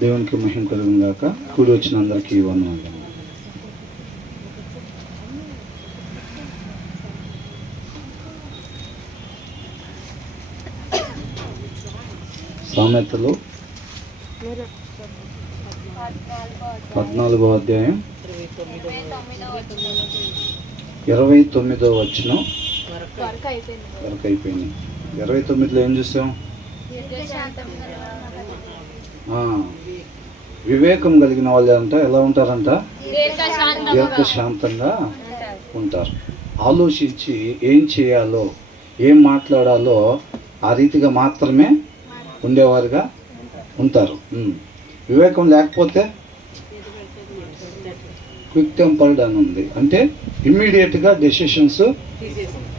దేవునికి మహిమ కలుగును గాక. కూడి వచ్చిన అందరికీ వందనాలు. సామెతలు 14వ అధ్యాయం 29వ వచనం వరకు అయిపోయింది. 29లో ఏం చూసాం? వివేకం కలిగిన వాళ్ళు ఎలా ఉంటారంట? దీర్ఘశాంతంగా ఉంటారు. ఆలోచించి ఏం చేయాలో, ఏం మాట్లాడాలో ఆ రీతిగా మాత్రమే ఉండేవారుగా ఉంటారు. వివేకం లేకపోతే క్విక్ టెంపర్డ్ అని ఉంది, అంటే ఇమ్మీడియట్గా డెసిషన్స్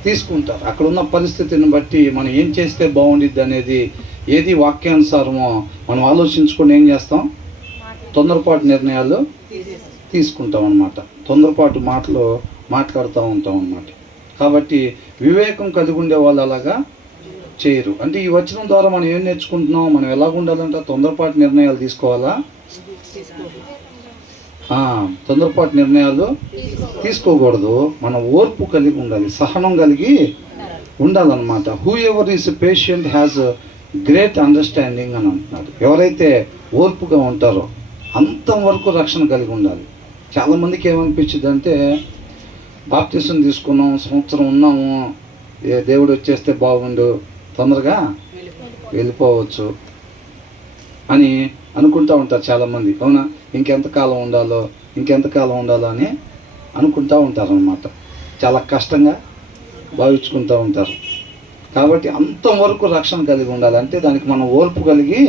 తీసుకుంటారు. అక్కడ ఉన్న పరిస్థితిని బట్టి మనం ఏం చేస్తే బాగుండిద్ది అనేది ఏది వాక్యానుసారమో మనం ఆలోచించుకొని ఏం చేస్తాం? తొందరపాటు నిర్ణయాలు తీసుకుంటాం అన్నమాట. తొందరపాటు మాటలు మాట్లాడుతూ ఉంటాం అన్నమాట. కాబట్టి వివేకం కలిగి ఉండే వాళ్ళు అలాగా చేయరు. అంటే ఈ వచనం ద్వారా మనం ఏం నేర్చుకుంటున్నాం? మనం ఎలాగ ఉండాలంటే తొందరపాటు నిర్ణయాలు తీసుకోవాలా? తొందరపాటు నిర్ణయాలు తీసుకోకూడదు. మనం ఓర్పు కలిగి ఉండాలి, సహనం కలిగి ఉండాలన్నమాట. Who ever is patient has great understanding అని అంటున్నారు. ఎవరైతే ఓర్పుగా ఉంటారో అంతవరకు రక్షణ కలిగి ఉండాలి. చాలామందికి ఏమనిపించింది అంటే, బాప్తిసం తీసుకున్నాం, సంవత్సరం ఉన్నాము, దేవుడు వచ్చేస్తే బాగుండు, తొందరగా వెళ్ళిపోవచ్చు అని అనుకుంటూ ఉంటారు చాలామంది. అవునా? ఇంకెంతకాలం ఉండాలో అని అనుకుంటూ ఉంటారు అన్నమాట. చాలా కష్టంగా భావించుకుంటూ ఉంటారు. కాబట్టి అంతవరకు రక్షణ కలిగి ఉండాలి. అంటే దానికి మనం ఓర్పు కలిగి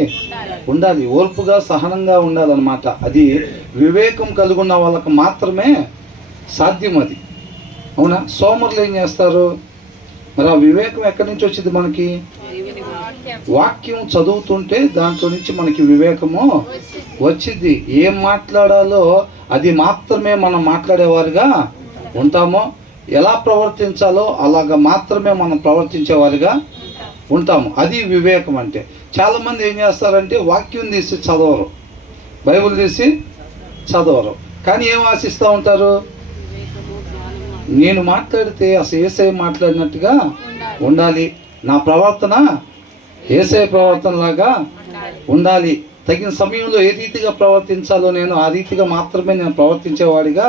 ఉండాలి, ఓర్పుగా సహనంగా ఉండాలన్నమాట. అది వివేకం కలిగి ఉన్న వాళ్ళకి మాత్రమే సాధ్యం అది. అవునా? సోమరులు ఏం చేస్తారు? మరి ఆ వివేకం ఎక్కడి నుంచి వచ్చింది మనకి? వాక్యం చదువుతుంటే దాంట్లో నుంచి మనకి వివేకము వచ్చింది. ఏం మాట్లాడాలో అది మాత్రమే మనం మాట్లాడేవారుగా ఉంటామో, ఎలా ప్రవర్తించాలో అలాగ మాత్రమే మనం ప్రవర్తించేవారుగా ఉంటాము. అది వివేకం అంటే. చాలామంది ఏం చేస్తారంటే వాక్యం తీసి చదవరు, బైబిల్ తీసి చదవరు, కానీ ఏం ఆశిస్తూ ఉంటారు? నేను మాట్లాడితే అసలు యేసయ్య మాట్లాడినట్టుగా ఉండాలి, నా ప్రవర్తన యేసయ్య ప్రవర్తనలాగా ఉండాలి, తగిన సమయంలో ఏ రీతిగా ప్రవర్తించాలో నేను ఆ రీతిగా మాత్రమే నేను ప్రవర్తించేవాడిగా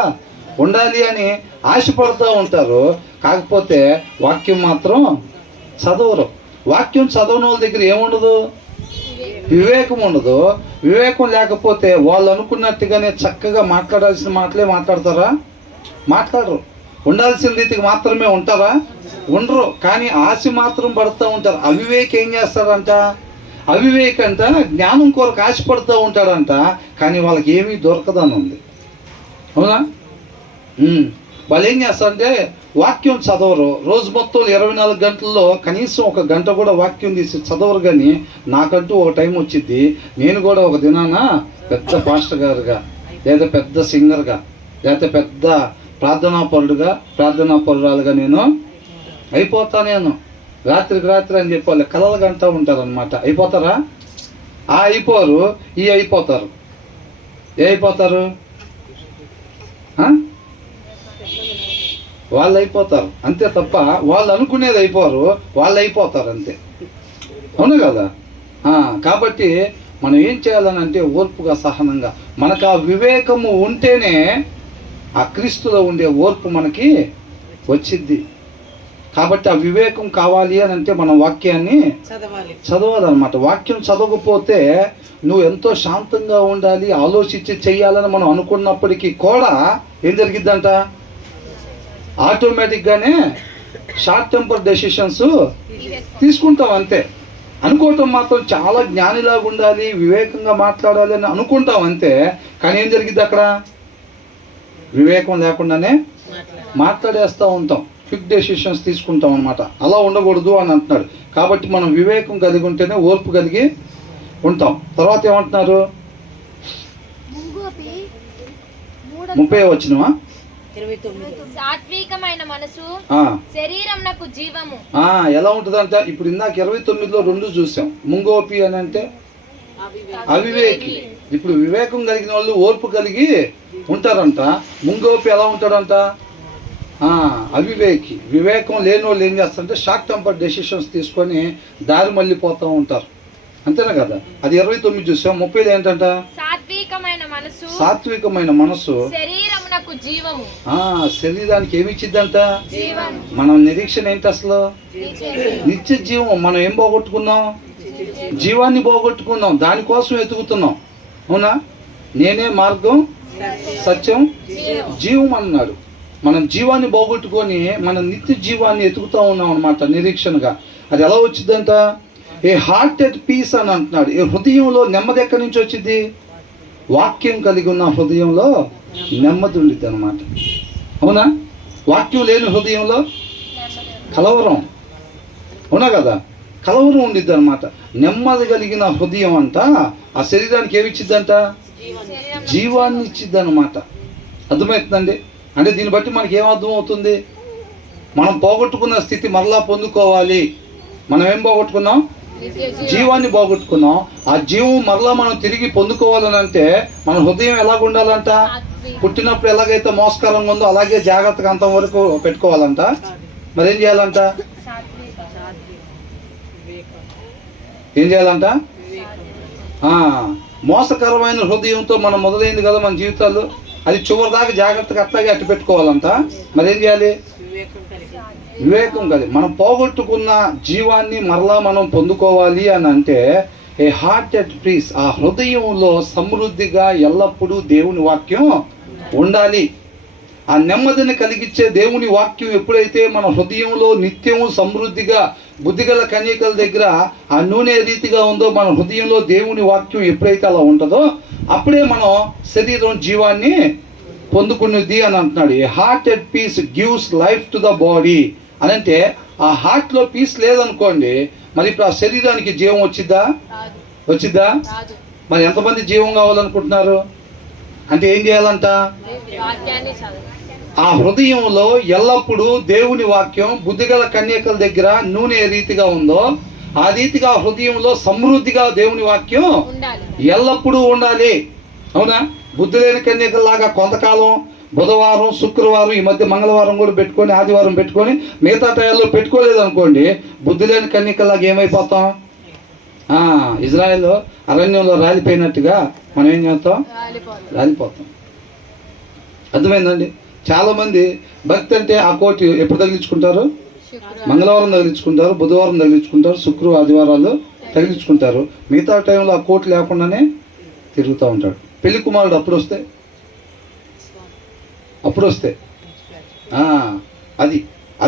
ఉండాలి అని ఆశపడుతూ ఉంటారు. కాకపోతే వాక్యం మాత్రం చదవరు. వాక్యం చదవని వాళ్ళ దగ్గర ఏముండదు? వివేకం ఉండదు. వివేకం లేకపోతే వాళ్ళు అనుకున్నట్టుగానే చక్కగా మాట్లాడాల్సిన మాటలే మాట్లాడతారా? మాట్లాడరు. ఉండాల్సిన రీతికి మాత్రమే ఉంటారా? ఉండరు. కానీ ఆశ మాత్రం పడుతూ ఉంటారు. అవివేక్ ఏం చేస్తారంట? అవివేక్ అంట జ్ఞానం కొరకు ఆశపడుతూ ఉంటాడంట, కానీ వాళ్ళకి ఏమీ దొరకదని ఉంది. అవునా? వాళ్ళు ఏం చేస్తారంటే వాక్యం చదవరు. రోజు మొత్తం 24 గంటల్లో కనీసం 1 గంట కూడా వాక్యం తీసి చదవరు. కానీ నాకంటూ ఒక టైం వచ్చింది, నేను కూడా ఒక దినాన పెద్ద పాస్టర్ గారుగా, లేదా పెద్ద సింగర్గా, లేదా పెద్ద ప్రార్థనా పరురాలుగా నేను అయిపోతా. నేను రాత్రికి రాత్రి అని చెప్పాలి కలలుగా అంటూ ఉంటారనమాట. అయిపోతారా? అయిపోరు. అయిపోతారు. అయిపోతారు వాళ్ళు అయిపోతారు అంతే తప్ప వాళ్ళు అనుకునేది అయిపోరు, వాళ్ళు అయిపోతారు అంతే. అవును కదా? కాబట్టి మనం ఏం చేయాలని అంటే ఓర్పుగా, సహనంగా, మనకు ఆ వివేకము ఉంటేనే ఆ క్రీస్తులో ఉండే ఓర్పు మనకి వచ్చిద్ది. కాబట్టి ఆ వివేకం కావాలి అని అంటే మనం వాక్యాన్ని చదవాలన్నమాట. వాక్యం చదవకపోతే నువ్వు ఎంతో శాంతంగా ఉండాలి, ఆలోచించి చెయ్యాలని మనం అనుకున్నప్పటికీ కూడా ఏం జరిగిద్దంట? ఆటోమేటిక్గానే షార్ట్ టెంపర్ డెసిషన్స్ తీసుకుంటాం అంతే. అనుకోవటం మాత్రం చాలా జ్ఞానిలాగా ఉండాలి, వివేకంగా మాట్లాడాలి అని అనుకుంటాం అంతే. కానీ ఏం జరిగిద్ది అక్కడ? వివేకం లేకుండానే మాట్లాడేస్తూ ఉంటాం, క్విక్ డెసిషన్స్ తీసుకుంటాం అనమాట. అలా ఉండకూడదు అని అంటున్నాడు. కాబట్టి మనం వివేకం కలిగి ఉంటేనే ఓర్పు కలిగి ఉంటాం. తర్వాత ఏమంటున్నారు? 30వ వచనమా? సాత్వికమైన మనసు శరీరమునకు జీవము. ఎలా ఉంటుందంట? ఇప్పుడు ఇందాక 29లో 2 చూసాం. ముంగోపి అని అంటే అవివేకి. ఇప్పుడు వివేకం కలిగిన వాళ్ళు ఓర్పు కలిగి ఉంటారంట. ముంగోపి ఎలా ఉంటాడంట? అవివేకి. వివేకం లేని వాళ్ళు ఏం చేస్తారంటే షార్ట్ టెంపర్ డెసిషన్స్ తీసుకొని దారి మళ్ళీపోతూ ఉంటారు. అంతేనా కదా? అది 29 చూసాం. 30 ఏంటంట? సాత్వికమైన మనసు శరీరమునకు జీవము. శరీరానికి ఏమి ఇచ్చిద్దంట? మనం నిరీక్షణ ఏంటి అసలు? నిత్య జీవం. మనం ఏం పోగొట్టుకున్నాం? జీవాన్ని పోగొట్టుకున్నాం. దానికోసం వెతుకుతున్నాం. అవునా? నేనే మార్గం, సత్యం, జీవం అన్నాడు. మనం జీవాన్ని పోగొట్టుకొని మన నిత్య జీవాన్ని ఎతుకుతూ ఉన్నాం అన్నమాట నిరీక్షణగా. అది ఎలా వచ్చిందంట? ఏ హార్ట్ ఎట్ పీస్ అని అంటున్నాడు. ఈ హృదయంలో నెమ్మది ఎక్కడి నుంచి వచ్చింది? వాక్యం కలిగి ఉన్న హృదయంలో నెమ్మది ఉండిద్ది అనమాట. అవునా? వాక్యం లేని హృదయంలో కలవరం. అవునా కదా? కలవరం ఉండిద్ది అనమాట. నెమ్మది కలిగిన హృదయం అంట ఆ శరీరానికి ఏమి ఇచ్చిద్దంట? జీవాన్ని ఇచ్చిద్ది అనమాట. అర్థమవుతుందండి? అంటే దీన్ని బట్టి మనకి ఏమర్థం అవుతుంది? మనం పోగొట్టుకున్న స్థితి మరలా పొందుకోవాలి. మనం ఏం పోగొట్టుకున్నాం? జీవాన్ని పోగొట్టుకున్నాం. ఆ జీవం మరలా మనం తిరిగి పొందుకోవాలని అంటే మన హృదయం ఎలాగ ఉండాలంట? పుట్టినప్పుడు ఎలాగైతే మోసకరంగా ఉందో అలాగే జాగ్రత్తగా అంత వరకు పెట్టుకోవాలంట. మరేం చేయాలంట? ఏం చేయాలంట? మోసకరమైన హృదయంతో మనం మొదలైంది కదా మన జీవితాలు. అది చివరి దాకా జాగ్రత్తగా అట్లాగే అట్టు పెట్టుకోవాలంట. మరేం చేయాలి? వివేకం కలిగి మనం పోగొట్టుకున్న జీవాన్ని మరలా మనం పొందుకోవాలి అని అంటే ఏ హార్ట్ ఎట్ పీస్. ఆ హృదయంలో సమృద్ధిగా ఎల్లప్పుడూ దేవుని వాక్యం ఉండాలి. ఆ నెమ్మదిని కలిగించే దేవుని వాక్యం ఎప్పుడైతే మన హృదయంలో నిత్యం సమృద్ధిగా బుద్ధిగల కన్యకల దగ్గర ఆ నూనె రీతిగా ఉందో మన హృదయంలో దేవుని వాక్యం ఎప్పుడైతే అలా ఉంటుందో అప్పుడే మనం శరీరం జీవాన్ని పొందుకునేది అని అంటున్నాడు. A heart at peace gives life to the body అని అంటే ఆ హార్ట్లో పీస్ లేదనుకోండి, మరి ఇప్పుడు ఆ శరీరానికి జీవం వచ్చిద్దా? మరి ఎంతమంది జీవం కావాలనుకుంటున్నారు? అంటే ఏం చేయాలంట? ఆ హృదయంలో ఎల్లప్పుడూ దేవుని వాక్యం బుద్ధిగల కన్యకల దగ్గర నూనె ఏ రీతిగా ఉందో ఆ రీతిగా హృదయంలో సమృద్ధిగా దేవుని వాక్యం ఎల్లప్పుడూ ఉండాలి. అవునా? బుద్ధి లేని కన్యకల్లాగా కొంతకాలం బుధవారం, శుక్రవారం, ఈ మధ్య మంగళవారం కూడా పెట్టుకొని ఆదివారం పెట్టుకొని మిగతా టైంలో పెట్టుకోలేదు అనుకోండి, బుద్ధి లేని కన్యకల్లాగా ఏమైపోతాం? ఇజ్రాయెల్ అరణ్యంలో రాలిపోయినట్టుగా మనం ఏం చేస్తాం? రాలిపోతాం. అర్థమైందండి? చాలామంది భక్తి అంటే ఆ కోటి ఎప్పుడు తగిలించుకుంటారు? మంగళవారం తగిలించుకుంటారు, బుధవారం తగిలించుకుంటారు, శుక్రవారం, ఆదివారాలు తగిలించుకుంటారు. మిగతా టైంలో ఆ కోటి లేకుండానే తిరుగుతూ ఉంటాడు. పెళ్లి కుమారుడు అప్పుడు వస్తే అది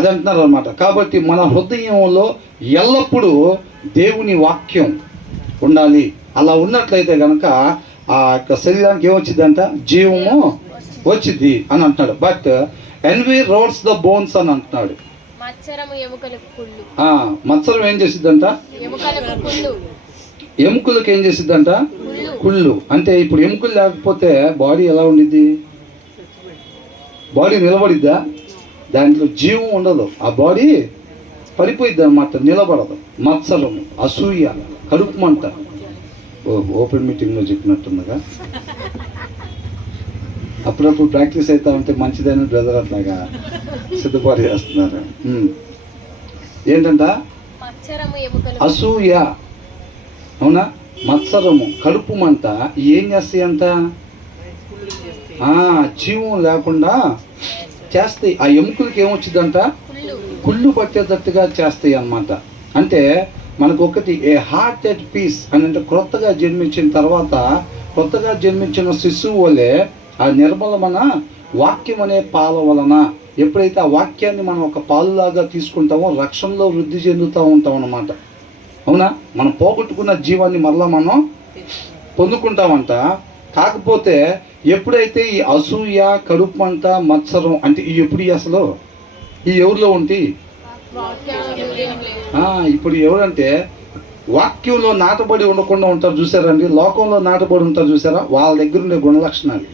అంటున్నారు అనమాట. కాబట్టి మన హృదయంలో ఎల్లప్పుడూ దేవుని వాక్యం ఉండాలి. అలా ఉన్నట్లయితే కనుక ఆ యొక్క శరీరానికి ఏమొచ్చిందంట? జీవము వచ్చింది అని అంటున్నాడు. But envy rots the bones అని అంటున్నాడు. మత్సరం ఏం చేసిద్దంట? ఎముకలకు ఏం చేసిద్దంట? కుళ్ళు. అంటే ఇప్పుడు ఎముకలు లేకపోతే బాడీ ఎలా ఉండిద్ది? బాడీ నిలబడిద్దా? దాంట్లో జీవం ఉండదు. ఆ బాడీ పడిపోయిద్ది అనమాట, నిలబడదు. మత్సరము, అసూయ, కడుపు మంట. ఓపెన్ మీటింగ్లో చెప్పినట్టున్నగా అప్పుడప్పుడు ప్రాక్టీస్ అవుతా ఉంటే మంచిదని బ్రదర్ అట్లాగా సిద్ధపాటు చేస్తున్నారు. ఏంటంట? అసూయ. అవునా? మత్సరము, కడుపు మంట ఏం చేస్తాయి అంట? జీవం లేకుండా చేస్తాయి. ఆ ఎముకలకి ఏమొచ్చిందంట? కుళ్ళు పట్టేటట్టుగా చేస్తాయి అన్నమాట. అంటే మనకు ఒకటి ఏ హార్ట్ ఎట్ పీస్ అని అంటే క్రొత్తగా జన్మించిన తర్వాత కొత్తగా జన్మించిన శిశువు వలె ఆ నిర్మలమైన వాక్యం అనే పాల వలన ఎప్పుడైతే ఆ వాక్యాన్ని మనం ఒక పాలులాగా తీసుకుంటామో రక్షణలో వృద్ధి చెందుతూ ఉంటాం అన్నమాట. అవునా? మనం పోగొట్టుకున్న జీవాన్ని మరలా మనం పొందుకుంటామంట. కాకపోతే ఎప్పుడైతే ఈ అసూయ, కడుపు మంట, మత్సరం అంటే ఈ ఎప్పుడు అసలు ఈ ఎవరిలో ఉంటాయి? ఇప్పుడు ఎవరంటే వాక్యంలో నాటబడి ఉండకుండా ఉంటారు చూసారండి. లోకంలో నాటబడి ఉంటారు చూసారా? వాళ్ళ దగ్గర ఉండే గుణలక్షణాలు.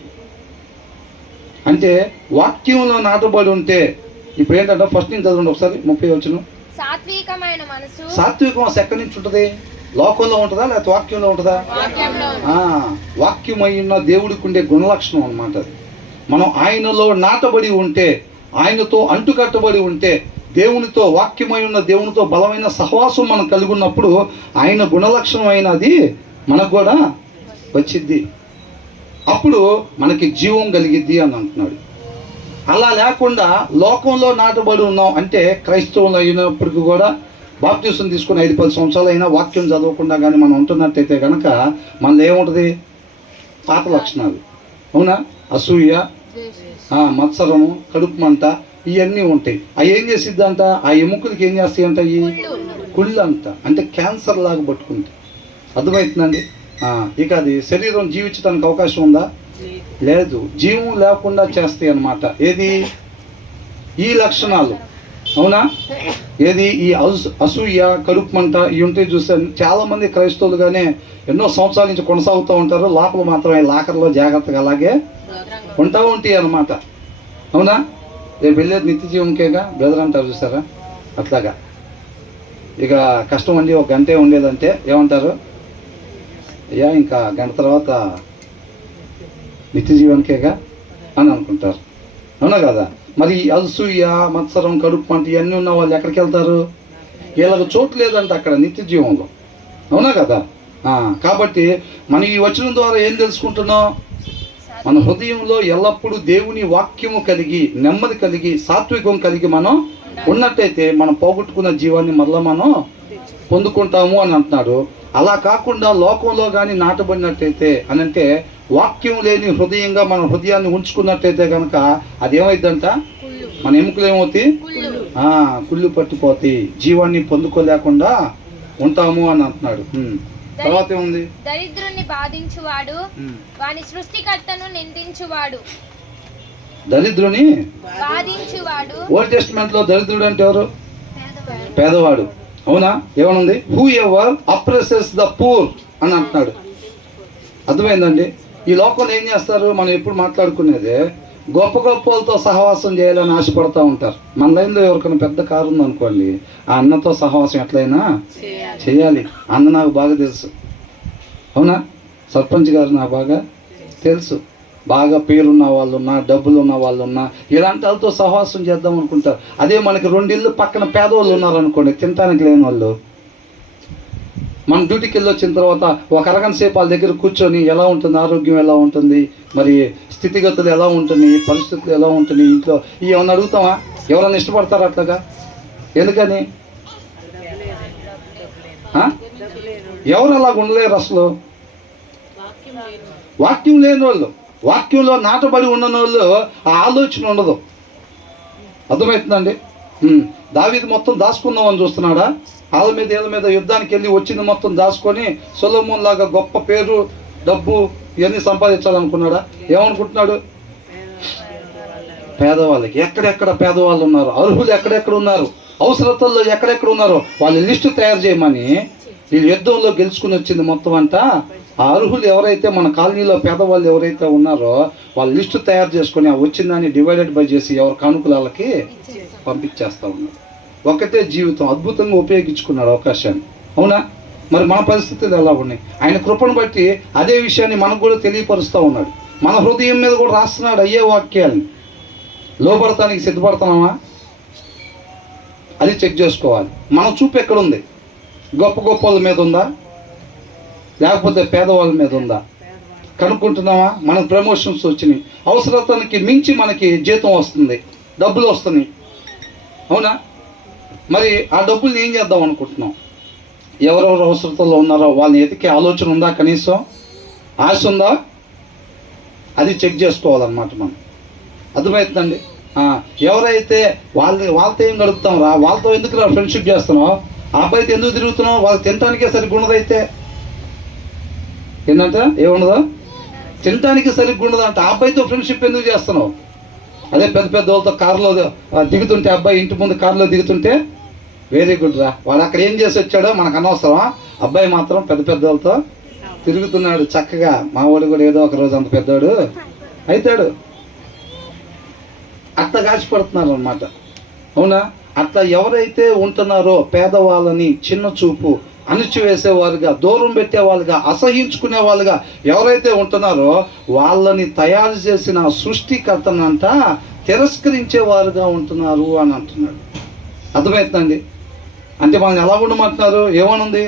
అంటే వాక్యంలో నాటబడి ఉంటే ఇప్పుడు ఏంటంటే ఫస్ట్ నుంచి చదవండి ఒకసారి 30 వచనం. సాత్వికమైన మనసు. సాత్వికం ఎక్కడి నుంచి ఉంటుంది? లోకంలో ఉంటుందా లేకపోతే వాక్యంలో ఉంటుందా? వాక్యంలో వాక్యమై ఉన్న దేవుడికి ఉండే గుణలక్షణం అన్నమాట అది. మనం ఆయనలో నాటబడి ఉంటే, ఆయనతో అంటుకట్టబడి ఉంటే, దేవునితో వాక్యమై ఉన్న దేవునితో బలమైన సహవాసం మనం కలిగి ఉన్నప్పుడు ఆయన గుణలక్షణం అయినది మనకు కూడా వచ్చిద్ది. అప్పుడు మనకి జీవం కలిగిద్ది అని అంటున్నాడు. అలా లేకుండా లోకంలో నాటబడి ఉన్నాం అంటే, క్రైస్తవులు అయినప్పటికీ కూడా బాప్తీసం తీసుకుని 5-10 సంవత్సరాలు అయినా వాక్యం చదవకుండా కానీ మనం ఉంటున్నట్టయితే కనుక మనలో ఏముంటుంది? పాత లక్షణాలు. అవునా? అసూయ, మత్సరము, కడుపు మంట, ఇవన్నీ ఉంటాయి. అవి ఏం చేసిద్దంట? ఆ ఎముకలకి ఏం చేస్తాయంట? ఈ కుళ్ళు అంట, అంటే క్యాన్సర్ లాగా పట్టుకుంటాయి. అర్థమవుతుందండి? ఇక అది శరీరం జీవించడానికి అవకాశం ఉందా? లేదు. జీవం లేకుండా చేస్తాయి అన్నమాట. ఏది? ఈ లక్షణాలు. అవునా? ఏది? ఈ అసూయ, కడుపు మంట, ఇవి ఉంటాయి. చూసాను చాలామంది క్రైస్తవులుగానే ఎన్నో సంవత్సరాల నుంచి కొనసాగుతూ ఉంటారు. లోపల మాత్రమే లాకర్లో జాగ్రత్తగా అలాగే ఉంటాయి అన్నమాట. అవునా? రేపు వెళ్ళేది నిత్య జీవంకేగా బ్రదర్ అంటారు, చూసారా? అట్లాగా ఇక కష్టం అండి, 1 గంటే ఉండేదంటే ఏమంటారు? అయ్యా ఇంకా గంట తర్వాత నిత్య జీవనకేగా అని అనుకుంటారు. అవునా కదా? మరి అసూయ, మత్సరం, కడుపు మంట ఇవన్నీ ఉన్న వాళ్ళు ఎక్కడికి వెళ్తారు? వీళ్ళకి చోటు లేదంట అక్కడ నిత్య జీవంలో. అవునా కదా? కాబట్టి మనం ఈ వచనం ద్వారా ఏం తెలుసుకుంటున్నాం? మన హృదయంలో ఎల్లప్పుడూ దేవుని వాక్యము కలిగి, నెమ్మది కలిగి, సాత్వికం కలిగి మనం ఉన్నట్టయితే మనం పోగొట్టుకున్న జీవాన్ని మరలా మనం పొందుకుంటాము అని అంటున్నాడు. అలా కాకుండా లోకంలో కానీ నాటబడినట్టయితే అని అంటే, వాక్యం లేని హృదయంగా మన హృదయాన్ని ఉంచుకున్నట్టయితే కనుక అదేమైందంట? మన ఎముకలు ఏమవుతాయి? కుళ్ళు పట్టిపోతాయి, జీవాన్ని పొందుకోలేకుండా ఉంటాము అని అంటున్నాడు. తర్వాత ఏముంది? దరిద్రుని బాధించువాడు వాని సృష్టికర్తను నిందించువాడు. దరిద్రుని బాధించువాడు. ఓల్డ్ టెస్టిమెంట్ లో దరిద్రుడు అంటే ఎవరు? పేదవాడు. అవునా? ఏమనుంది? హూ ఎవర్ అప్రెసెస్ ద పూర్ అని అంటున్నాడు. అర్థమైందండి? ఈ లోకంలో ఏం చేస్తారు? మనం ఎప్పుడు మాట్లాడుకునేదే గొప్ప గొప్పలతో సహవాసం చేయాలని ఆశపడతా ఉంటారు. మన లైన్లో ఎవరికైనా పెద్ద కారు ఉందనుకోండి, ఆ అన్నతో సహవాసం ఎట్లయినా చేయాలి. అన్న నాకు బాగా తెలుసు. అవునా? సర్పంచ్ గారు నాకు బాగా తెలుసు. బాగా పేరున్న వాళ్ళు ఉన్నా, డబ్బులు ఉన్న వాళ్ళు ఉన్నా, ఇలాంటి వాళ్ళతో సహవాసం చేద్దాం అనుకుంటారు. అదే మనకి 2 ఇళ్ళు పక్కన పేదవాళ్ళు ఉన్నారనుకోండి, తినటానికి లేని వాళ్ళు, మన డ్యూటీకి వెళ్ళి వచ్చిన తర్వాత ఒక అరగంట సేపు వాళ్ళ దగ్గర కూర్చొని ఎలా ఉంటుంది, ఆరోగ్యం ఎలా ఉంటుంది, మరి స్థితిగతులు ఎలా ఉంటుంది, పరిస్థితులు ఎలా ఉంటుంది, ఇంట్లో ఏమన్నా అడుగుతామా? ఎవరన్నా ఇష్టపడతారు అట్లాగా? ఎందుకని? ఎవరు అలాగ ఉండలేరు అసలు. వాక్యం లేని వాళ్ళు, వాక్యంలో నాటబడి ఉన్న వాళ్ళు ఆ ఆలోచన ఉండదు. అర్థమవుతుందండి? దావీదు మొత్తం దాచుకుందామని చూస్తున్నాడా? వాళ్ళ మీద వీళ్ళ మీద యుద్ధానికి వెళ్ళి వచ్చింది మొత్తం దాచుకొని సొలొమోన్ లాగా గొప్ప పేరు, డబ్బు ఇవన్నీ సంపాదించాలనుకున్నాడా? ఏమనుకుంటున్నాడు? పేదవాళ్ళకి ఎక్కడెక్కడ పేదవాళ్ళు ఉన్నారు, అర్హులు ఎక్కడెక్కడ ఉన్నారు, అవసరతల్లో ఎక్కడెక్కడ ఉన్నారో వాళ్ళ లిస్టు తయారు చేయమని వీళ్ళు యుద్ధంలో గెలుచుకుని వచ్చింది మొత్తం అంట. ఆ అర్హులు ఎవరైతే మన కాలనీలో పేదవాళ్ళు ఎవరైతే ఉన్నారో వాళ్ళ లిస్టు తయారు చేసుకొని ఆ వచ్చిందాన్ని డివైడెడ్ బై చేసి ఎవరి కానుకలకి పంపించేస్తూ ఉన్నారు. ఒకటే జీవితం అద్భుతంగా ఉపయోగించుకున్నాడు అవకాశాన్ని. అవునా? మరి మన పరిస్థితులు ఎలా ఉన్నాయి? ఆయన కృపను బట్టి అదే విషయాన్ని మనకు కూడా తెలియపరుస్తూ ఉన్నాడు. మన హృదయం మీద కూడా రాస్తున్నాడు అయ్యే వాక్యాన్ని. లోపడటానికి సిద్ధపడుతున్నామా? అది చెక్ చేసుకోవాలి. మన చూపు ఎక్కడుంది? గొప్ప గొప్ప వాళ్ళ మీద ఉందా, లేకపోతే పేదవాళ్ళ మీద ఉందా? కనుక్కుంటున్నామా? మనకు ప్రమోషన్స్ వచ్చినాయి, అవసరతానికి మించి మనకి జీతం వస్తుంది, డబ్బులు వస్తున్నాయి. అవునా? మరి ఆ డబ్బుల్ని ఏం చేద్దాం అనుకుంటున్నాం? ఎవరెవరు అవసరతలో ఉన్నారో వాళ్ళని ఎతికే ఆలోచన ఉందా? కనీసం ఆశ ఉందా? అది చెక్ చేసుకోవాలన్నమాట మనం. అర్థమవుతుందండి? ఎవరైతే వాళ్ళతో ఏం గడుపుతాం రా, వాళ్ళతో ఎందుకు రా ఫ్రెండ్షిప్ చేస్తున్నావు, ఆ అబ్బాయితో ఎందుకు తిరుగుతున్నావు, వాళ్ళకి తినటానికే సరిగ్గా ఉండదైతే ఏంటంటే ఏముండదా? తినటానికి సరిగ్గా ఉండదంట. ఆ అబ్బాయితో ఫ్రెండ్షిప్ ఎందుకు చేస్తున్నావు? అదే పెద్ద పెద్ద వాళ్ళతో కారులో దిగుతుంటే, అబ్బాయి ఇంటి ముందు కారులో దిగుతుంటే వెరీ గుడ్ రా, వాడు అక్కడ ఏం చేసి వచ్చాడో మనకు అనవసరమా, అబ్బాయి మాత్రం పెద్ద పెద్ద వాళ్ళతో తిరుగుతున్నాడు చక్కగా, మా వాడు కూడా ఏదో ఒక రోజు అంత పెద్దవాడు అవుతాడు. అట్లా కాచిపడుతున్నారు అన్నమాట. అవునా? అట్లా ఎవరైతే ఉంటున్నారో పేదవాళ్ళని చిన్న చూపు, అణిచివేసేవారుగా, దూరం పెట్టేవాళ్ళుగా, అసహించుకునే వాళ్ళుగా ఎవరైతే ఉంటున్నారో వాళ్ళని తయారు చేసిన సృష్టికర్తనంట తిరస్కరించేవారుగా ఉంటున్నారు అని అంటున్నాడు. అర్థమవుతుందండి? అంటే మనం ఎలా ఉండమంటున్నారు? ఏమనుంది?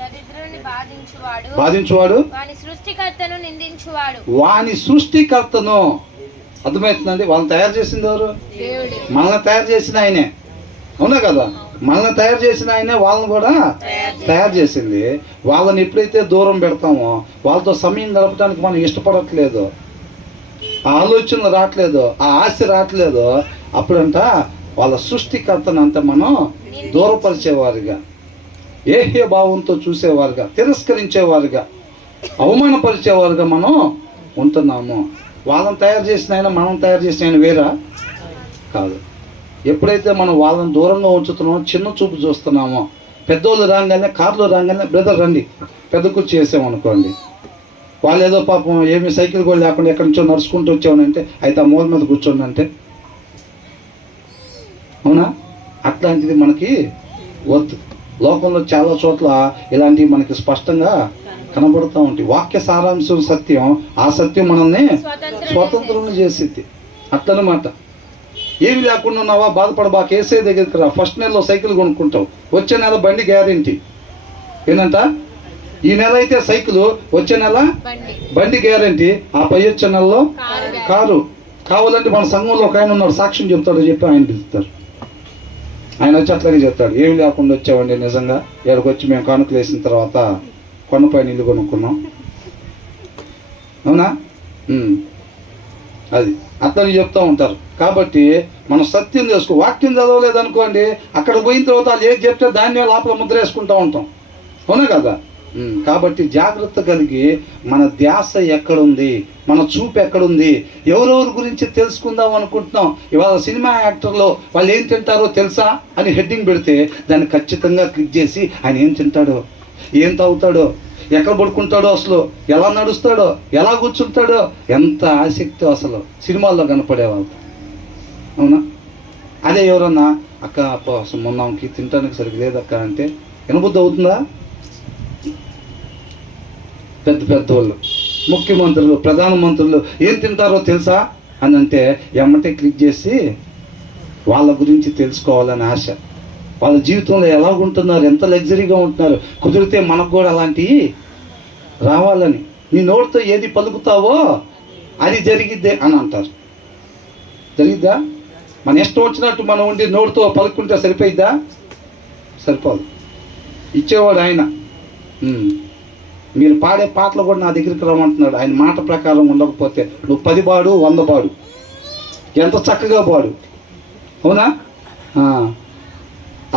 దరిద్రుని బాధించువాడు బాధించువాడు వాని సృష్టికర్తను నిందించువాడు. వాని సృష్టికర్తను. అర్థమవుతుందండి? వాళ్ళని తయారు చేసింది ఎవరు? దేవుడు. మనల్ని తయారు చేసిన ఆయనే. అవునా కదా? మనల్ని తయారు చేసిన ఆయనే వాళ్ళని కూడా తయారు చేసింది. వాళ్ళని ఎప్పుడైతే దూరం పెడతామో, వాళ్ళతో సమయం గడపడానికి మనం ఇష్టపడట్లేదు, ఆ ఆలోచనలు రావట్లేదు, ఆ ఆశ రావట్లేదు, అప్పుడంట వాళ్ళ సృష్టికర్తను అంతా మనం దూరపరిచేవారుగా, ఏహ్య భావంతో చూసేవారుగా, తిరస్కరించేవారుగా, అవమానపరిచేవారుగా మనం ఉంటున్నాము. వాళ్ళని తయారు చేసిన ఆయన మనం తయారు చేసిన ఆయన వేరా? కాదు. ఎప్పుడైతే మనం వాళ్ళని దూరంగా ఉంచుతున్నామో, చిన్న చూపు చూస్తున్నామో, పెద్దోళ్ళు రాగానే, కార్లో రాగానే బ్రదర్ రండి పెద్ద కుర్చీ వేసామనుకోండి, వాళ్ళు ఏదో పాపం ఏమి సైకిల్ కూడా లేకుండా ఎక్కడి నుంచో నడుచుకుంటూ వచ్చామనంటే అయితే ఆ మూల మీద కూర్చోండి అంటే, అవునా? అట్లాంటిది మనకి వద్దు. లోకంలో చాలా చోట్ల ఇలాంటివి మనకి స్పష్టంగా కనబడుతూ ఉంటాయి. వాక్య సారాంశం సత్యం, ఆ సత్యం మనల్ని స్వతంత్రం చేసిద్ది. అట్లనమాట. ఏమి లేకుండా ఉన్నావా, బాధపడబా, కేసే దగ్గరికి రా, ఫస్ట్ నెలలో సైకిల్ కొనుక్కుంటావు, వచ్చే నెల బండి గ్యారెంటీ. ఏంటంట? ఈ నెల అయితే సైకిల్, వచ్చే నెల బండి గ్యారెంటీ, ఆ పై వచ్చే నెలలో కారు. కావాలంటే మన సంఘంలో ఒక ఆయన ఉన్నాడు, సాక్ష్యం చెప్తాడు, చెప్పి ఆయన పిలుస్తారు. ఆయన వచ్చి అట్లాగే చెప్తాడు, ఏమి లేకుండా వచ్చామండి, నిజంగా ఇక్కడికి వచ్చి మేము కానుకలు వేసిన తర్వాత కొండపైన ఇల్లు కొనుక్కున్నాం. అవునా? అది అట్లని చెప్తూ ఉంటారు. కాబట్టి మనం సత్యం చేసుకో. వాక్యం చదవలేదనుకోండి, అక్కడ పోయిన తర్వాత వాళ్ళు ఏది చెప్తే దాన్ని లోపల ముద్ర వేసుకుంటూ ఉంటాం. అవునా కదా? కాబట్టి జాగ్రత్త కలిగి మన ధ్యాస ఎక్కడుంది, మన చూపు ఎక్కడుంది, ఎవరెవరి గురించి తెలుసుకుందాం అనుకుంటున్నాం. ఇవాళ సినిమా యాక్టర్లు వాళ్ళు ఏం తింటారో తెలుసా అని హెడ్డింగ్ పెడితే దాన్ని ఖచ్చితంగా క్లిక్ చేసి ఆయన ఏం తింటాడో, ఏం తాగుతాడో, ఎక్కడ పడుకుంటాడో, అసలు ఎలా నడుస్తాడో, ఎలా కూర్చుంటాడో, ఎంత ఆసక్తి అసలు సినిమాల్లో కనపడేవాళ్ళు. అవునా? అదే ఎవరన్నా అక్క అసలు మొన్నకి తినడానికి సరిగ్గా లేదక్క అంటే వినబుద్ధి అవుతుందా? పెద్ద పెద్దవాళ్ళు, ముఖ్యమంత్రులు, ప్రధానమంత్రులు ఏం తింటారో తెలుసా అని అంటే ఎమ్మటే క్లిక్ చేసి వాళ్ళ గురించి తెలుసుకోవాలని ఆశ. వాళ్ళ జీవితంలో ఎలా ఉంటున్నారు, ఎంత లగ్జరీగా ఉంటున్నారు, కుదిరితే మనకు కూడా అలాంటివి రావాలని. నీ నోటితో ఏది పలుకుతావో అది జరిగిద్దే అని అంటారు. జరిగిద్దా? మన ఇష్టం వచ్చినట్టు మనం ఉండి నోటితో పలుకుంటే సరిపోయిద్దా? సరిపోదు. ఇచ్చేవాడు ఆయన. మీరు పాడే పాటలు కూడా నా దగ్గరికి రమ్మంటున్నాడు. ఆయన మాట ప్రకారం ఉండకపోతే నువ్వు 10 పాడు, 100 పాడు, ఎంత చక్కగా పాడు. అవునా?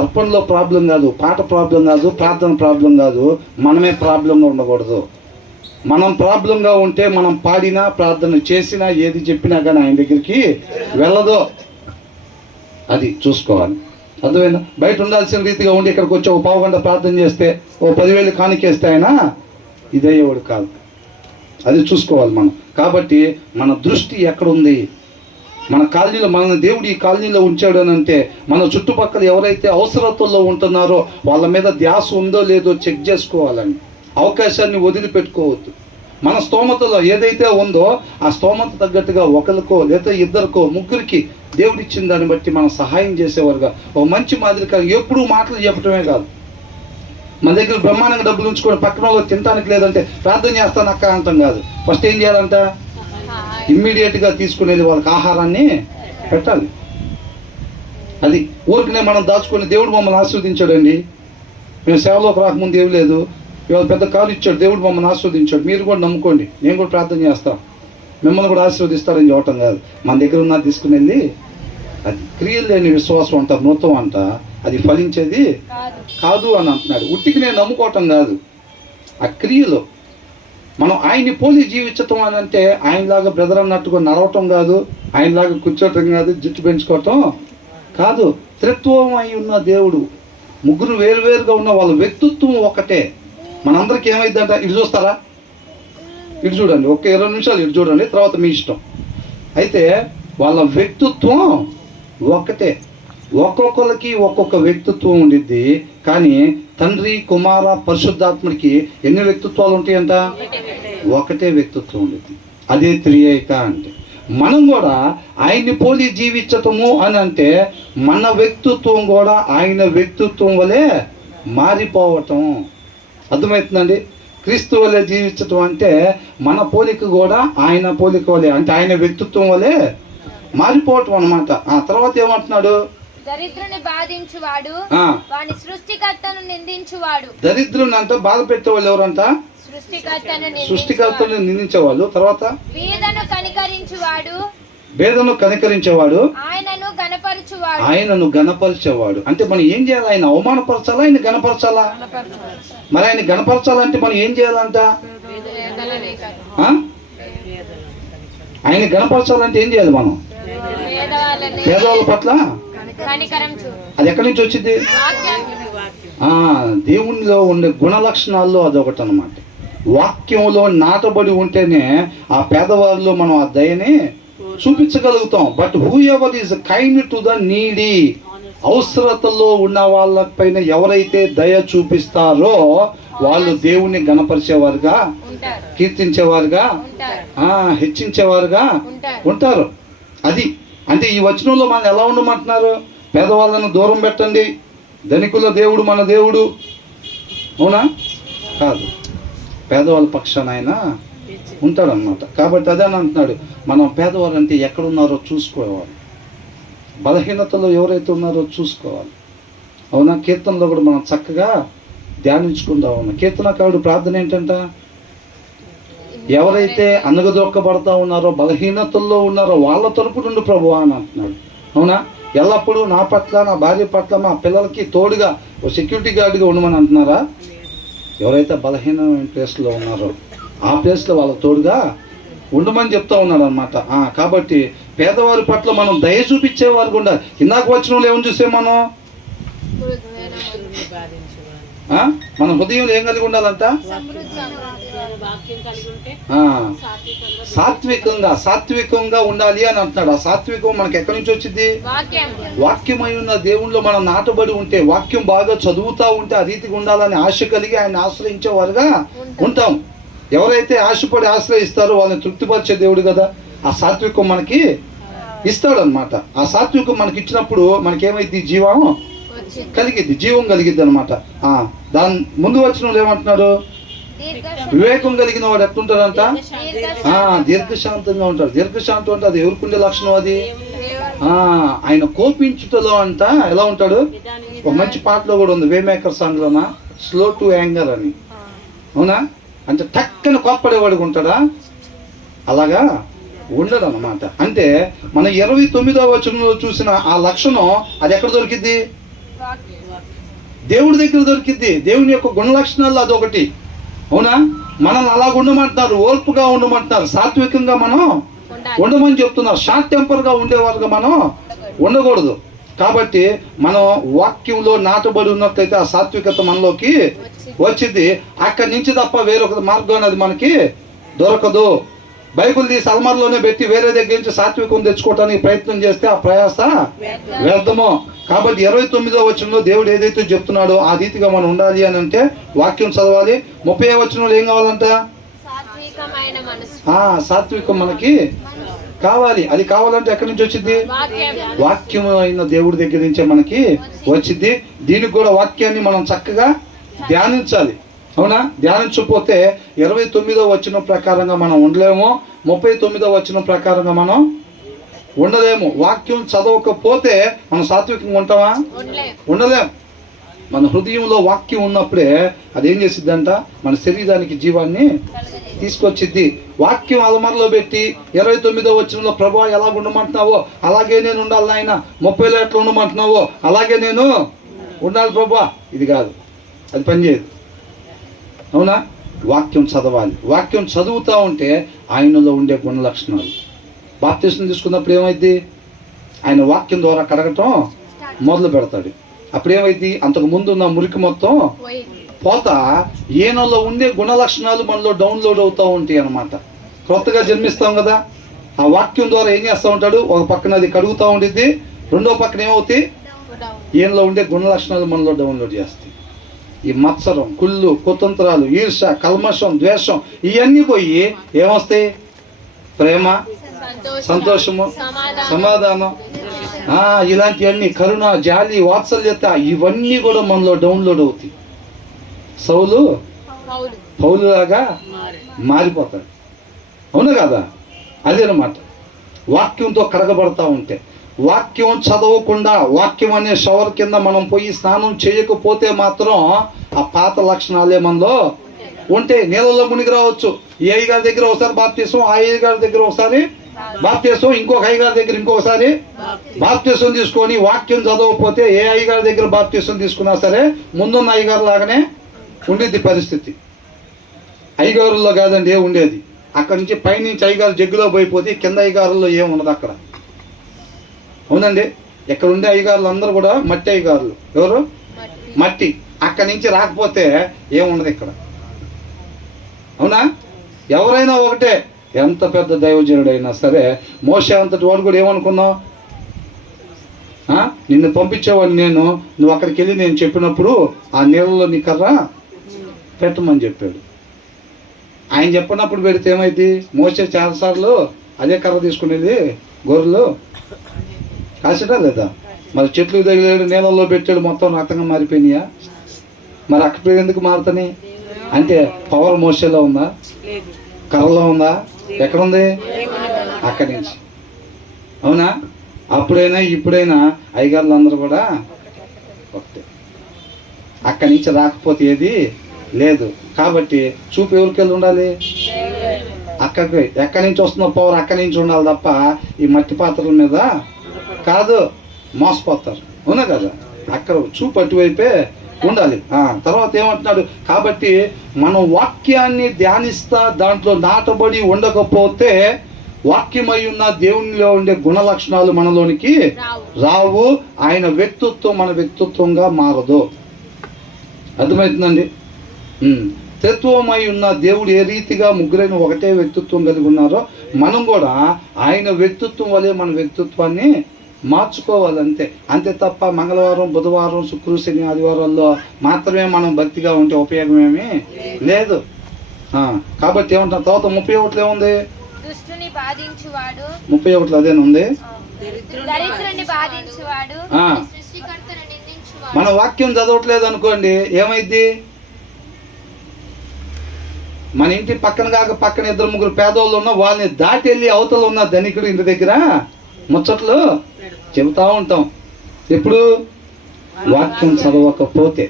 అర్పణలో ప్రాబ్లం కాదు, పాట ప్రాబ్లం కాదు, ప్రార్థన ప్రాబ్లం కాదు, మనమే ప్రాబ్లంగా ఉండకూడదు. మనం ప్రాబ్లంగా ఉంటే మనం పాడినా, ప్రార్థన చేసినా, ఏది చెప్పినా కానీ ఆయన దగ్గరికి వెళ్ళదో. అది చూసుకోవాలి. అర్థమైందా? బయట ఉండాల్సిన రీతిగా ఉండి ఇక్కడికి వచ్చి ఒక పావు గంట ప్రార్థన చేస్తే, ఓ 10,000 కానికేస్తే ఆయన ఇదయ్యేవాడు కాదు. అది చూసుకోవాలి మనం. కాబట్టి మన దృష్టి ఎక్కడుంది, మన కాలనీలో, మన దేవుడు ఈ కాలనీలో ఉంచాడు అని అంటే మన చుట్టుపక్కల ఎవరైతే అవసరతల్లో ఉంటున్నారో వాళ్ళ మీద ధ్యాస ఉందో లేదో చెక్ చేసుకోవాలని. అవకాశాన్ని వదిలిపెట్టుకోవద్దు. మన స్తోమతలో ఏదైతే ఉందో ఆ స్తోమత తగ్గట్టుగా ఒకరికో లేదా ఇద్దరికో ముగ్గురికి దేవుడిచ్చిన దాన్ని బట్టి మనం సహాయం చేసేవారుగా, ఒక మంచి మాదిరిగా ఎప్పుడూ మాటలు చెప్పటమే కాదు. మన దగ్గర బ్రహ్మాండంగా డబ్బులు ఉంచుకొని పక్కన వాళ్ళు తినడానికి లేదంటే ప్రార్థన చేస్తాను అక్క అంటాం కాదు. ఫస్ట్ ఏం చేయాలంట? ఇమ్మీడియట్గా తీసుకునేది వాళ్ళకి ఆహారాన్ని పెట్టాలి. అది ఊరికనే మనం దాచుకొని దేవుడు మమ్మల్ని ఆశీర్వదించాడండి, మేము సేవలోకి రాకముందు ఏమి లేదు, ఇవాళ పెద్ద కారు ఇచ్చాడు, దేవుడు మమ్మల్ని ఆశీర్వదించాడు, మీరు కూడా నమ్ముకోండి, నేను కూడా ప్రార్థన చేస్తాను, మిమ్మల్ని కూడా ఆశీర్వదిస్తాడని చెప్పటం కాదు. మన దగ్గర ఉన్న తీసుకుని వెళ్ళి, అది క్రియలు లేని విశ్వాసం అంటారు, నూతం అంట, అది ఫలించేది కాదు అని అంటున్నాడు. ఉట్టికి నేను నమ్ముకోవటం కాదు, ఆ క్రియలో మనం ఆయన్ని పోలి జీవించటం అని అంటే ఆయనలాగా బ్రదర్ అన్నట్టుగా నడవటం కాదు, ఆయనలాగా కూర్చోవటం కాదు, జుట్టు పెంచుకోవటం కాదు. త్రిత్వం అయి ఉన్న దేవుడు, ముగ్గురు వేరువేరుగా ఉన్న వాళ్ళ వ్యక్తిత్వం ఒకటే. మనందరికీ ఏమైందంట? ఇటు చూస్తారా? ఇటు చూడండి, ఒక 20 నిమిషాలు ఇటు చూడండి, తర్వాత మీ ఇష్టం. అయితే వాళ్ళ వ్యక్తిత్వం ఒకటే. ఒక్కొక్కరికి ఒక్కొక్క వ్యక్తిత్వం ఉండిద్ది, కానీ తండ్రి, కుమార, పరిశుద్ధాత్మకి ఎన్ని వ్యక్తిత్వాలు ఉంటాయంట? ఒకటే వ్యక్తిత్వం ఉండేది. అదే త్రియేక అంటే. మనం కూడా ఆయన్ని పోలి జీవించటము అని అంటే మన వ్యక్తిత్వం కూడా ఆయన వ్యక్తిత్వం వలె మారిపోవటం. అర్థమవుతుందండి? క్రీస్తు వలె జీవించటం అంటే మన పోలిక కూడా ఆయన పోలిక వలె, అంటే ఆయన వ్యక్తిత్వం వలె మారిపోవటం అన్నమాట. ఆ తర్వాత ఏమంటున్నాడు? దరిద్రుని బాధించువాడు ఆ, వాని సృష్టికర్తను నిందించువాడు. దరిద్రుని అంట బాధ పెట్టేవాళ్ళు ఎవరంట? సృష్టికర్తను నిందించేవాళ్ళు. తర్వాత బీదను కనికరించువాడు భేదను కనికరించేవాడు ఆయనను గణపరచువాడు. ఆయనను గణపరిచేవాడు. అంటే మనం ఏం చేయాలి? ఆయన అవమానపరచాలా, ఆయన గణపరచాలా? మరి ఆయన గణపరచాలంటే మనం ఏం చేయాలంట? ఆ? ఆయన గణపరచాలంటే ఏం చేయాలి మనం? పేదవాళ్ళ పట్ల కనికరం చూపు. అది ఎక్కడి నుంచి వచ్చింది? దేవునిలో ఉండే గుణ లక్షణాల్లో అదొకటి అన్నమాట. వాక్యంలో నాటబడి ఉంటేనే ఆ పేదవారిలో మనం ఆ దయని చూపించగలుగుతాం. But whoever is kind to the needy, అవసరతలో ఉన్న వాళ్ళపైన ఎవరైతే దయ చూపిస్తారో వాళ్ళు దేవుణ్ణి గణపరిచేవారుగా, కీర్తించేవారుగా, హెచ్చించేవారుగా ఉంటారు. అది అంటే ఈ వచనంలో మనం ఎలా ఉండమంటున్నారు? పేదవాళ్ళను దూరం పెట్టండి, ధనికుల దేవుడు మన దేవుడు. అవునా? కాదు, పేదవాళ్ళ పక్షాన ఆయన ఉంటాడనమాట. కాబట్టి అదే అని అంటున్నాడు, మనం పేదవాళ్ళు అంటే ఎక్కడున్నారో చూసుకోవాలి, బలహీనతలో ఎవరైతే ఉన్నారో చూసుకోవాలి. అవునా? కీర్తనలో కూడా మనం చక్కగా ధ్యానించుకుందాం. అవునా? కీర్తనకారుడు ప్రార్థన ఏంటంట? ఎవరైతే అనగదొక్కబడతా ఉన్నారో, బలహీనతల్లో ఉన్నారో వాళ్ళ తరపు నుండి ప్రభువా అని అంటున్నాడు. అవునా? ఎల్లప్పుడూ నా పట్ల, నా భార్య పట్ల, మా పిల్లలకి తోడుగా ఓ సెక్యూరిటీ గార్డుగా ఉండమని అంటున్నారా? ఎవరైతే బలహీనమైన ప్లేస్లో ఉన్నారో ఆ ప్లేస్లో వాళ్ళ తోడుగా ఉండమని చెప్తా ఉన్నాడు అనమాట. కాబట్టి పేదవారి పట్ల మనం దయ చూపించేవారు కూడా. ఇందాక వచ్చిన వాళ్ళు ఏమని చూసే మనం? మన హృదయంలో ఏం కలిగి ఉండాలంట? సాత్వికంగా ఉండాలి అని అంటున్నాడు. ఆ సాత్వికం మనకి ఎక్కడి నుంచి వచ్చింది? వాక్యమై ఉన్న దేవుణ్ణిలో మనం నాటబడి ఉంటే, వాక్యం బాగా చదువుతా ఉంటే ఆ రీతిగా ఉండాలని ఆశ కలిగి ఆయన ఆశ్రయించేవారుగా ఉంటాం. ఎవరైతే ఆశపడి ఆశ్రయిస్తారో వాళ్ళని తృప్తిపరిచే దేవుడు కదా. ఆ సాత్వికం మనకి ఇస్తాడు అనమాట. ఆ సాత్వికం మనకి ఇచ్చినప్పుడు మనకేమైంది? జీవం కలిగిద్ది, జీవం కలిగిద్ది అనమాట. దాని ముందు వచ్చిన వాళ్ళు ఏమంటున్నారు? వివేకం కలిగిన వాడు ఎట్లుంటాడంట? దీర్ఘశాంతంగా ఉంటాడు. దీర్ఘశాంతం అంటే అది ఎవరికుండే లక్షణం? అది ఆయన కోపించుటలో అంట ఎలా ఉంటాడు? ఒక మంచి పాటలో కూడా ఉంది, వే మేకర్ సాంగ్ లోన, స్లో టు యాంగర్ అని. అవునా? అంటే టక్కన కోప్పడేవాడికి ఉంటాడా? అలాగా ఉండడు అన్నమాట. అంటే మన 29వ వచనంలో చూసిన ఆ లక్షణం అది ఎక్కడ దొరికిద్ది? దేవుడి దగ్గర దొరికిద్ది. దేవుని యొక్క గుణ లక్షణాల్లో అదొకటి. అవునా? మనల్ని అలాగ ఉండమంటున్నారు, ఓర్పుగా ఉండమంటున్నారు, సాత్వికంగా మనం ఉండమని చెప్తున్నారు. షార్ట్ టెంపర్గా ఉండేవారుగా మనం ఉండకూడదు. కాబట్టి మనం వాక్యంలో నాటబడి ఉన్నట్లయితే ఆ సాత్వికత మనలోకి వచ్చింది. అక్కడి నుంచి తప్ప వేరొక మార్గం అనేది మనకి దొరకదు. బైబిల్ తీసి అల్మార్లోనే పెట్టి వేరే దగ్గర నుంచి సాత్వికం తెచ్చుకోవడానికి ప్రయత్నం చేస్తే ఆ ప్రయాస వ్యర్థము. కాబట్టి 29వ వచనంలో దేవుడు ఏదైతే చెప్తున్నాడో ఆ రీతిగా మనం ఉండాలి అని అంటే వాక్యం చదవాలి. 30వ వచనంలో ఏం కావాలంట? సాత్వికం మనకి కావాలి. అది కావాలంటే ఎక్కడి నుంచి వచ్చింది? వాక్యం అయిన దేవుడి దగ్గర నుంచే మనకి వచ్చింది. దీనికి కూడా వాక్యాన్ని మనం చక్కగా ధ్యానించాలి. అవునా? ధ్యానించకపోతే 29వ వచనం ప్రకారంగా మనం ఉండలేము, 39వ వచనం ప్రకారంగా మనం ఉండలేము. వాక్యం చదవకపోతే మనం సాత్వికంగా ఉంటామా? ఉండలేము. మన హృదయంలో వాక్యం ఉన్నప్పుడే అదేం చేసిద్దంట? మన శరీరానికి జీవాన్ని తీసుకొచ్చిద్ది. వాక్యం అలమరలో పెట్టి 29వ వచనంలో ప్రభువా ఎలాగ ఉండమంటున్నావో అలాగే నేను ఉండాలి నాయన, 30లో ఎట్లా ఉండమంటున్నావో అలాగే నేను ఉండాలి ప్రభువా, ఇది కాదు, అది పనిచేయదు. అవునా? వాక్యం చదవాలి. వాక్యం చదువుతూ ఉంటే ఆయనలో ఉండే గుణ లక్షణాలు. బాప్తిస్మం తీసుకున్నప్పుడు ఏమైంది? ఆయన వాక్యం ద్వారా కడగటం మొదలు పెడతాడు. అప్పుడు ఏమైంది? అంతకు ముందు ఉన్న మురికి మొత్తం పోతా ఈయనలో ఉండే గుణ లక్షణాలు మనలో డౌన్లోడ్ అవుతూ ఉంటాయి అన్నమాట. క్రొత్తగా జన్మిస్తాం కదా, ఆ వాక్యం ద్వారా ఏం చేస్తూ ఉంటాడు? ఒక పక్కన అది కడుగుతూ ఉండిద్ది, రెండో పక్కన ఏమవుతాయి? ఈయనలో ఉండే గుణ లక్షణాలు మనలో డౌన్లోడ్ చేస్తాయి. ఈ మత్సరం, కుళ్ళు, కుతంత్రాలు, ఈర్ష, కల్మషం, ద్వేషం ఇవన్నీ పోయి ఏమొస్తాయి? ప్రేమ, సంతోషము, సమాధానం, ఇలాంటివన్నీ, కరుణ, జాలి, వాత్సల్యత ఇవన్నీ కూడా మనలో డౌన్లోడ్ అవుతాయి. సౌలు పౌలులాగా మారిపోతాడు. అవును కదా? అదేనమాట. వాక్యంతో కడగబడతా ఉంటే, వాక్యం చదవకుండా వాక్యం అనే షవర్ కింద మనం పోయి స్నానం చేయకపోతే మాత్రం ఆ పాత లక్షణాలే మనలో ఉంటే నీళ్ళలో మునిగి రావచ్చు. ఈ అయ్యగారి దగ్గర ఒకసారి బాప్తీసం, ఆ అయ్యగారి దగ్గర ఒకసారి బాప్తీసం, ఇంకొక అయ్యగారి దగ్గర ఇంకొకసారి బాప్తీసం తీసుకొని వాక్యం చదవకపోతే ఏ అయ్యగారి దగ్గర బాప్తీసం తీసుకున్నా సరే ముందున్న అయ్యగారు లాగానే ఉండేది పరిస్థితి. అయ్యగారుల్లో కాదండి ఉండేది. అక్కడి నుంచి పైనుంచి అయ్యగారు జగ్గులో పోయిపోతే కింద అయ్యగారుల్లో ఏముండదు అక్కడ. అవునండి. ఎక్కడ ఉండే అయ్యగారులు అందరూ కూడా మట్టి అయ్యగారులు. ఎవరు? మట్టి. అక్కడి నుంచి రాకపోతే ఏముండదు ఇక్కడ. అవునా? ఎవరైనా ఒకటే. ఎంత పెద్ద దైవజనుడైనా సరే, మోషే అంతటి వాడు కూడా ఏమనుకున్నావు? నిన్ను పంపించేవాడిని నేను, నువ్వు అక్కడికి వెళ్ళి నేను చెప్పినప్పుడు ఆ నీళ్ళలో నీ కర్ర పెట్టమని చెప్పాడు. ఆయన చెప్పినప్పుడు పెడితే ఏమైంది? మోసే చాలాసార్లు అదే కర్ర తీసుకునేది గొర్రెలు కాసిటా లేదా? మరి చెట్లు తగిలాడు, నీళ్ళల్లో పెట్టాడు, మొత్తం రక్తంగా మారిపోయినాయా? మరి అక్కడ ఎందుకు మారుతాయి అంటే పవర్ మోసేలో ఉందా? కర్రలో ఉందా? ఎక్కడుంది? అక్కడి నుంచి. అవునా? అప్పుడైనా ఇప్పుడైనా అయ్యగారులు అందరూ కూడా ఒకటే. అక్కడి నుంచి రాకపోతే ఏది లేదు. కాబట్టి చూపు ఎవరికి వెళ్ళి ఉండాలి? అక్కడికి. ఎక్కడి నుంచి వస్తున్న పవర్ అక్కడి నుంచి ఉండాలి తప్ప ఈ మట్టి పాత్రల మీద కాదు. మోసపోతారు. అవునా కదా? అక్కడ చూపు అటువైపే ఉండాలి. తర్వాత ఏమంటున్నాడు? కాబట్టి మనం వాక్యాన్ని ధ్యానిస్తా దాంట్లో నాటబడి ఉండకపోతే వాక్యమై ఉన్న దేవునిలో ఉండే గుణ లక్షణాలు మనలోనికి రావు. ఆయన వ్యక్తిత్వం మన వ్యక్తిత్వంగా మారదు. అర్థమవుతుందండి? తత్వమై ఉన్న దేవుడు ఏ రీతిగా ముగ్గురైన ఒకటే వ్యక్తిత్వం కలిగి ఉన్నారో మనం కూడా ఆయన వ్యక్తిత్వం వల్లే మన వ్యక్తిత్వాన్ని మార్చుకోవాలంతే. అంతే తప్ప మంగళవారం, బుధవారం, శుక్ర, శని, ఆదివారాల్లో మాత్రమే మనం భక్తిగా ఉంటే ఉపయోగం ఏమీ లేదు. కాబట్టి ఏమంటాం? తర్వాత 31 ఏముంది? 31 అదేనుంది. మన వాక్యం చదవట్లేదు అనుకోండి, ఏమైద్ది? మన ఇంటి పక్కన కాక పక్కన 2-3 పేదోళ్ళు ఉన్నా వాళ్ళని దాటి వెళ్ళి అవతల ఉన్న ధనికుడు ఇంటి దగ్గర ముచ్చట్లు చెబుతూ ఉంటాం. ఎప్పుడు? వాక్యం చదవకపోతే.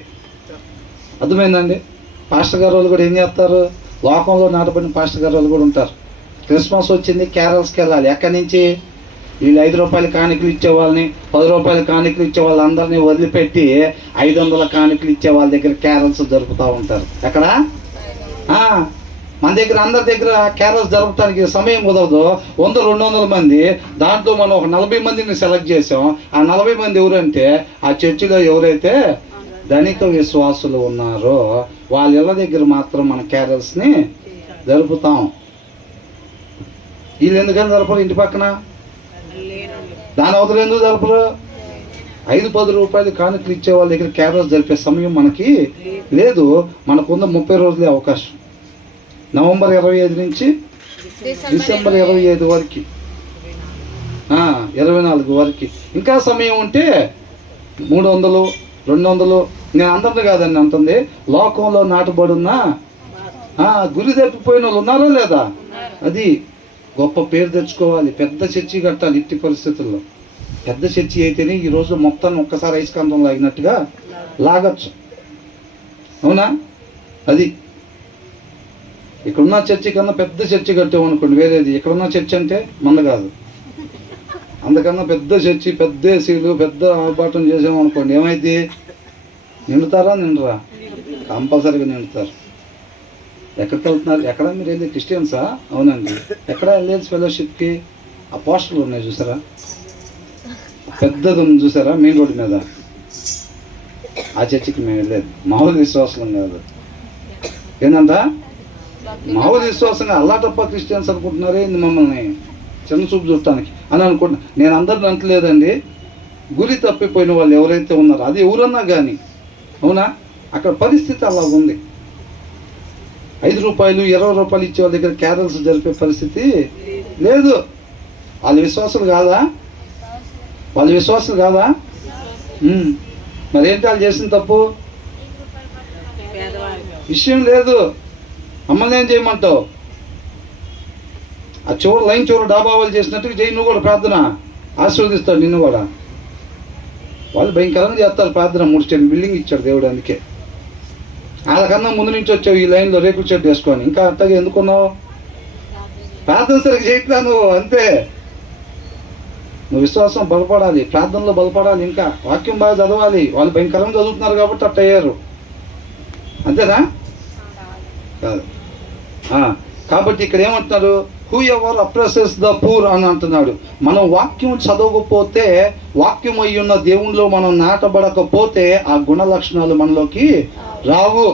అర్థమైందండి? పాస్టర్ గారు వాళ్ళు కూడా ఏం చేస్తారు? లోకంలో నాటబడిన పాస్టర్ గారు వాళ్ళు కూడా ఉంటారు. క్రిస్మస్ వచ్చింది, క్యారల్స్కి వెళ్ళాలి. ఎక్కడి నుంచి? వీళ్ళు 5 రూపాయల కానుకలు ఇచ్చే వాళ్ళని, 10 రూపాయల కానుకలు ఇచ్చే వాళ్ళందరినీ వదిలిపెట్టి 500 కానుకలు ఇచ్చే వాళ్ళ దగ్గర క్యారల్స్ జరుపుతూ ఉంటారు. ఎక్కడ? మన దగ్గర అందరి దగ్గర క్యారల్స్ జరపడానికి సమయం కుదరదు. 100-200 మంది, దాంట్లో మనం ఒక 40 మందిని సెలెక్ట్ చేసాం. ఆ 40 మంది ఎవరంటే ఆ చర్చిలో ఎవరైతే ధనిక విశ్వాసులు ఉన్నారో వాళ్ళ ఇళ్ళ దగ్గర మాత్రం మన క్యారల్స్ని జరుపుతాం. వీళ్ళు ఎందుకని జరపరు? ఇంటి పక్కన దాని అవతల ఎందుకు జరపరు? 5-10 రూపాయలు కానుకలు ఇచ్చే వాళ్ళ దగ్గర క్యారల్స్ జరిపే సమయం మనకి లేదు. మనకున్న 30 రోజులే అవకాశం. నవంబర్ 25 నుంచి డిసెంబర్ 25 వరకు, 24 వరకు ఇంకా సమయం ఉంటే 300-200. నేను అందరిని కాదండి అంటుంది, లోకంలో నాటబడున్న గురి తప్పిపోయిన వాళ్ళు ఉన్నారా లేదా? అది గొప్ప పేరు తెచ్చుకోవాలి. పెద్ద చర్చి కట్టాలి. ఇట్టి పరిస్థితుల్లో పెద్ద చర్చి అయితేనే ఈరోజు మొత్తాన్ని ఒక్కసారి ఐస్కాంతం లాగినట్టుగా లాగచ్చు. అవునా? అది ఇక్కడున్న చర్చి కన్నా పెద్ద చర్చి కట్టామనుకోండి, వేరేది. ఇక్కడున్న చర్చి అంటే మంద కాదు, అందుకన్నా పెద్ద చర్చి, పెద్ద ఏసీలు, పెద్ద ఆర్భాటం చేసామనుకోండి, ఏమైంది? నిండుతారా? నిండరా? కంపల్సరీగా నిండుతారు. ఎక్కడికి వెళ్తున్నారు? ఎక్కడ మీరు వెళ్ళేది? క్రిస్టియన్సా? అవునండి. ఎక్కడ వెళ్ళేది? ఫెలోషిప్కి. ఆ పోస్టర్లు ఉన్నాయి చూసారా? పెద్దది ఉంది చూసారా మెయిన్ రోడ్డు మీద? ఆ చర్చికి మేము వెళ్ళేది. మామూలు విశ్వాసం కాదు. ఏంటంట? మామూలు విశ్వాసంగా అల్లాటప్ప క్రిస్టియన్స్ అనుకుంటున్నారే మమ్మల్ని చిన్న చూపు చూడటానికి అని అనుకుంటున్నా. నేను అందరిని అంటలేదండి. గురి తప్పిపోయిన వాళ్ళు ఎవరైతే ఉన్నారో, అది ఎవరన్నా కానీ, అవునా, అక్కడ పరిస్థితి అలా ఉంది. 5 రూపాయలు 20 రూపాయలు ఇచ్చే వాళ్ళ దగ్గర క్యారల్స్ జరిపే పరిస్థితి లేదు. వాళ్ళ విశ్వాసులు కాదా? వాళ్ళ విశ్వాసులు కాదా? మరేంటి వాళ్ళు చేసిన తప్పు? విషయం లేదు. మమ్మల్ని ఏం చేయమంటావు? ఆ చివరి లైన్ చివరి డాబా వాళ్ళు చేసినట్టుగా చేయి నువ్వు కూడా ప్రార్థన, ఆశీర్వదిస్తాడు నిన్ను కూడా. వాళ్ళు భయంకరంగా చేస్తారు ప్రార్థన. 3 స్టేట్ బిల్డింగ్ ఇచ్చాడు దేవుడు. అందుకే వాళ్ళకన్నా ముందు నుంచి వచ్చావు ఈ లైన్లో రేకుల చెట్టు వేసుకొని. ఇంకా అట్టగా ఎందుకున్నావు? ప్రార్థన సరిగ్గా చేయట్లా నువ్వు, అంతే. నువ్వు విశ్వాసం బలపడాలి, ప్రార్థనలో బలపడాలి, ఇంకా వాక్యం బాగా చదవాలి. వాళ్ళు భయంకరంగా చదువుతున్నారు కాబట్టి అట్ట అయ్యారు, అంతేనా? కాదు. కాబట్టి ఇక్కడ ఏమంటున్నారు? హూ ఎవర్ అప్రెసెస్ ద పూర్ అని అంటున్నాడు. మనం వాక్యం చదవకపోతే, వాక్యం అయి ఉన్న దేవునిలో మనం నాటబడకపోతే ఆ గుణ లక్షణాలు మనలోకి రావు.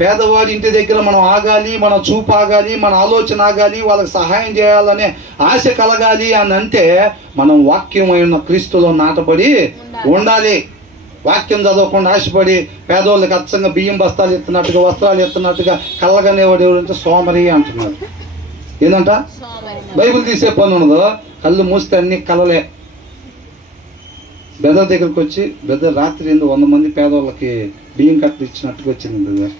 పేదవాడి ఇంటి దగ్గర మనం ఆగాలి, మన చూపు ఆగాలి, మన ఆలోచన ఆగాలి, వాళ్ళకి సహాయం చేయాలనే ఆశ కలగాలి అని అంటే మనం వాక్యం అయి ఉన్న క్రీస్తులో నాటబడి ఉండాలి. వాక్యం చదవకుండా ఆశపడి పేదవాళ్ళకి అచ్చంగా బియ్యం బస్తాలు ఎత్తున్నట్టుగా, వస్త్రాలు ఎత్తున్నట్టుగా కళ్ళగనేవాడు ఎవరంటే సోమరి అంటున్నాడు. ఏంటంట? బైబిల్ తీసే పని ఉండదు, కళ్ళు మూస్తే అన్ని కలలే. బెదర్ దగ్గరికి వచ్చి, బెదర్ రాత్రి 100 మంది పేదవాళ్ళకి బియ్యం కట్టలు ఇచ్చినట్టుగా వచ్చింది బెదర్.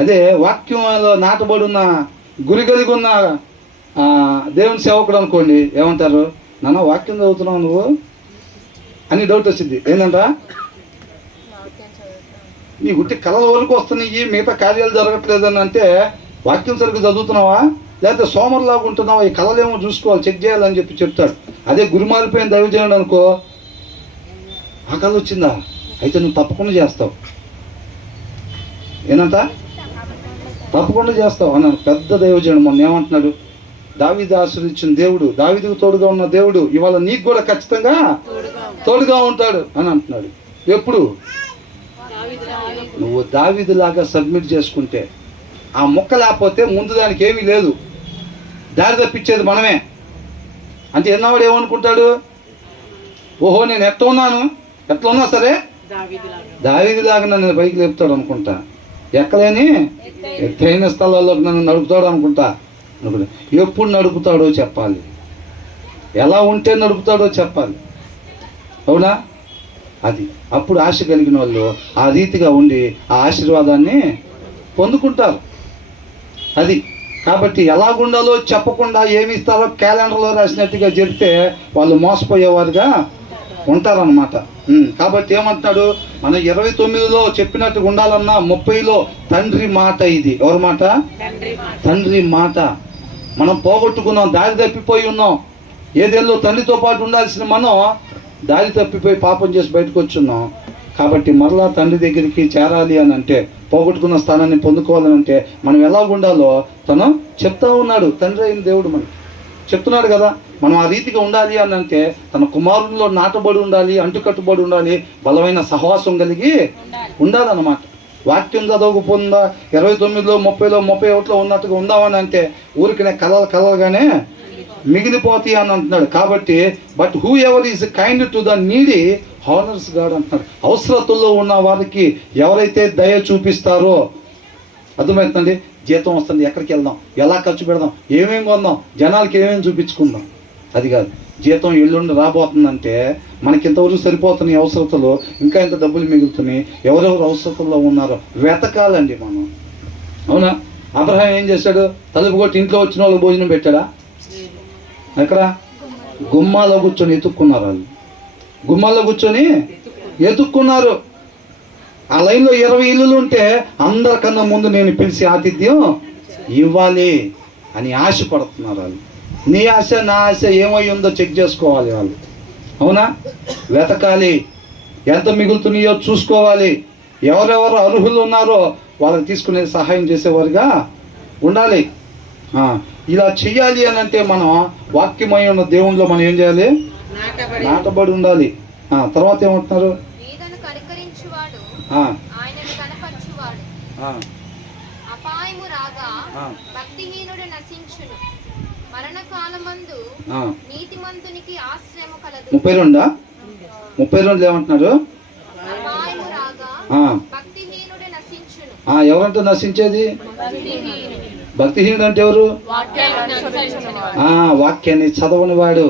అదే వాక్యంలో నాటబడి ఉన్న, గురి కలిగి ఉన్న దేవుని సేవకుడు అనుకోండి, ఏమంటారు? నాన్న వాక్యం చదువుతున్నావు నువ్వు అని డౌట్ వచ్చింది. ఏంటంట? నీ గుట్టి కళల వరకు వస్తున్నాయి, మిగతా కార్యాలు జరగట్లేదని అంటే వాక్యం సరిగ్గా చదువుతున్నావా లేకపోతే సోమరులాగా ఉంటున్నావా? ఈ కళలేమో చూసుకోవాలి, చెక్ చేయాలని చెప్తాడు. అదే గురి మారిపోయిన దైవజనుడు అనుకో, ఆ కళ వచ్చిందా అయితే నువ్వు తప్పకుండా చేస్తావు. ఏంటంట? తప్పకుండా చేస్తావు అన్నాడు పెద్ద దైవజనుడు. మొన్న ఏమంటున్నాడు? దావీదు ఆశీర్వదించిన దేవుడు, దావీదుకు తోడుగా ఉన్న దేవుడు ఇవాళ నీకు కూడా ఖచ్చితంగా తోడుగా ఉంటాడు అని అంటున్నాడు. ఎప్పుడు? నువ్వు దావీదులాగా సబ్మిట్ చేసుకుంటే. ఆ మొక్క లేకపోతే ముందు దానికి ఏమీ లేదు, దారి తప్పించేది మనమే. అంటే ఎన్నవాడు ఏమనుకుంటాడు? ఓహో నేను ఎట్లా ఉన్నా సరే దావీదులాగా నన్ను పైకి లేపుతాడు అనుకుంటా, ఎక్కలేని ఎత్తైన స్థలాల్లోకి నన్ను నడుపుతాడు అనుకుంటా. ఎప్పుడు నడుపుతాడో చెప్పాలి, ఎలా ఉంటే నడుపుతాడో చెప్పాలి, అవునా? అది అప్పుడు ఆశ కలిగిన వాళ్ళు ఆ రీతిగా ఉండి ఆ ఆశీర్వాదాన్ని పొందుకుంటారు. అది కాబట్టి ఎలాగుండాలో చెప్పకుండా ఏమి ఇస్తారో క్యాలెండర్లో రాసినట్టుగా చెప్తే వాళ్ళు మోసపోయేవారుగా ఉంటారన్నమాట. కాబట్టి ఏమంటున్నాడు? మనం 29లో చెప్పినట్టుగా ఉండాలన్నా 30లో తండ్రి మాట. ఇది ఎవరి మాట? తండ్రి మాట. మనం పోగొట్టుకున్నాం, దారి తప్పిపోయి ఉన్నాం. ఏదేళ్ళో తండ్రితో పాటు ఉండాల్సిన మనం దారి తప్పిపోయి పాపం చేసి బయటకు వచ్చున్నాం. కాబట్టి మరలా తండ్రి దగ్గరికి చేరాలి అని అంటే, పోగొట్టుకున్న స్థానాన్ని పొందుకోవాలని అంటే మనం ఎలా ఉండాలో తను చెప్తా ఉన్నాడు. తండ్రి అయిన దేవుడు మనకి చెప్తున్నాడు కదా. మనం ఆ రీతిగా ఉండాలి అని అంటే తన కుమారుల్లో నాటబడి ఉండాలి, అంటుకట్టుబడి ఉండాలి, బలమైన సహవాసం కలిగి ఉండాలన్నమాట. వాక్యం చదవకపోతుందా 29లో 30లో 31లో ఉన్నట్టుగా ఉందామని అంటే ఊరికనే కలలుగానే మిగిలిపోతాయి అని అంటున్నాడు. కాబట్టి but whoever is kind to the needy honours God అంటున్నాడు. అవసరతుల్లో ఉన్న వారికి ఎవరైతే దయ చూపిస్తారో, అర్థమవుతుందండి? జీతం వస్తుంది, ఎక్కడికి వెళ్దాం, ఎలా ఖర్చు పెడదాం, ఏమేమి కొందాం, జనాలకి ఏమేమి చూపించుకుందాం, అది కాదు. జీతం ఎల్లుండి రాబోతుందంటే మనకి ఇంతవరకు సరిపోతున్నాయి అవసరతలు, ఇంకా ఇంత డబ్బులు మిగులుతున్నాయి, ఎవరెవరు అవసరతల్లో ఉన్నారో వెతకాలండి మనం, అవునా? అబ్రహాం ఏం చేశాడు? తలుపు కొట్టి ఇంట్లో వచ్చిన వాళ్ళకి భోజనం పెట్టాడా? ఎక్కడ? గుమ్మాలో కూర్చొని ఎత్తుక్కున్నారు. వాళ్ళు గుమ్మాల్లో కూర్చొని ఎత్తుక్కున్నారు. ఆ లైన్లో 20 ఇల్లులు ఉంటే అందరికన్నా ముందు నేను పిలిచి ఆతిథ్యం ఇవ్వాలి అని ఆశపడుతున్నారు వాళ్ళు. నీ ఆశ నా ఆశ ఏమై ఉందో చెక్ చేసుకోవాలి వాళ్ళు, అవునా? వెతకాలి, ఎంత మిగులుతున్నాయో చూసుకోవాలి, ఎవరెవరు అర్హులు ఉన్నారో వాళ్ళకి తీసుకునే సహాయం చేసేవారుగా ఉండాలి. ఇలా చెయ్యాలి అని అంటే మనం వాక్యమై ఉన్న దేవునిలో మనం ఏం చేయాలి? నాటబడి ఉండాలి. తర్వాత ఏమంటున్నారు? మరణకాలమందు ఆ, నీతిమంతునికి ఆశ్రయము కలదు. 32 ఏమంటున్నాడు? అపాయము రాగా ఆ, భక్తిహీనుడు నశించును. ఎవరంటే నశించేది? భక్తిహీనుడు అంటే ఎవరు? వాక్యాన్ని చదవని వాడు,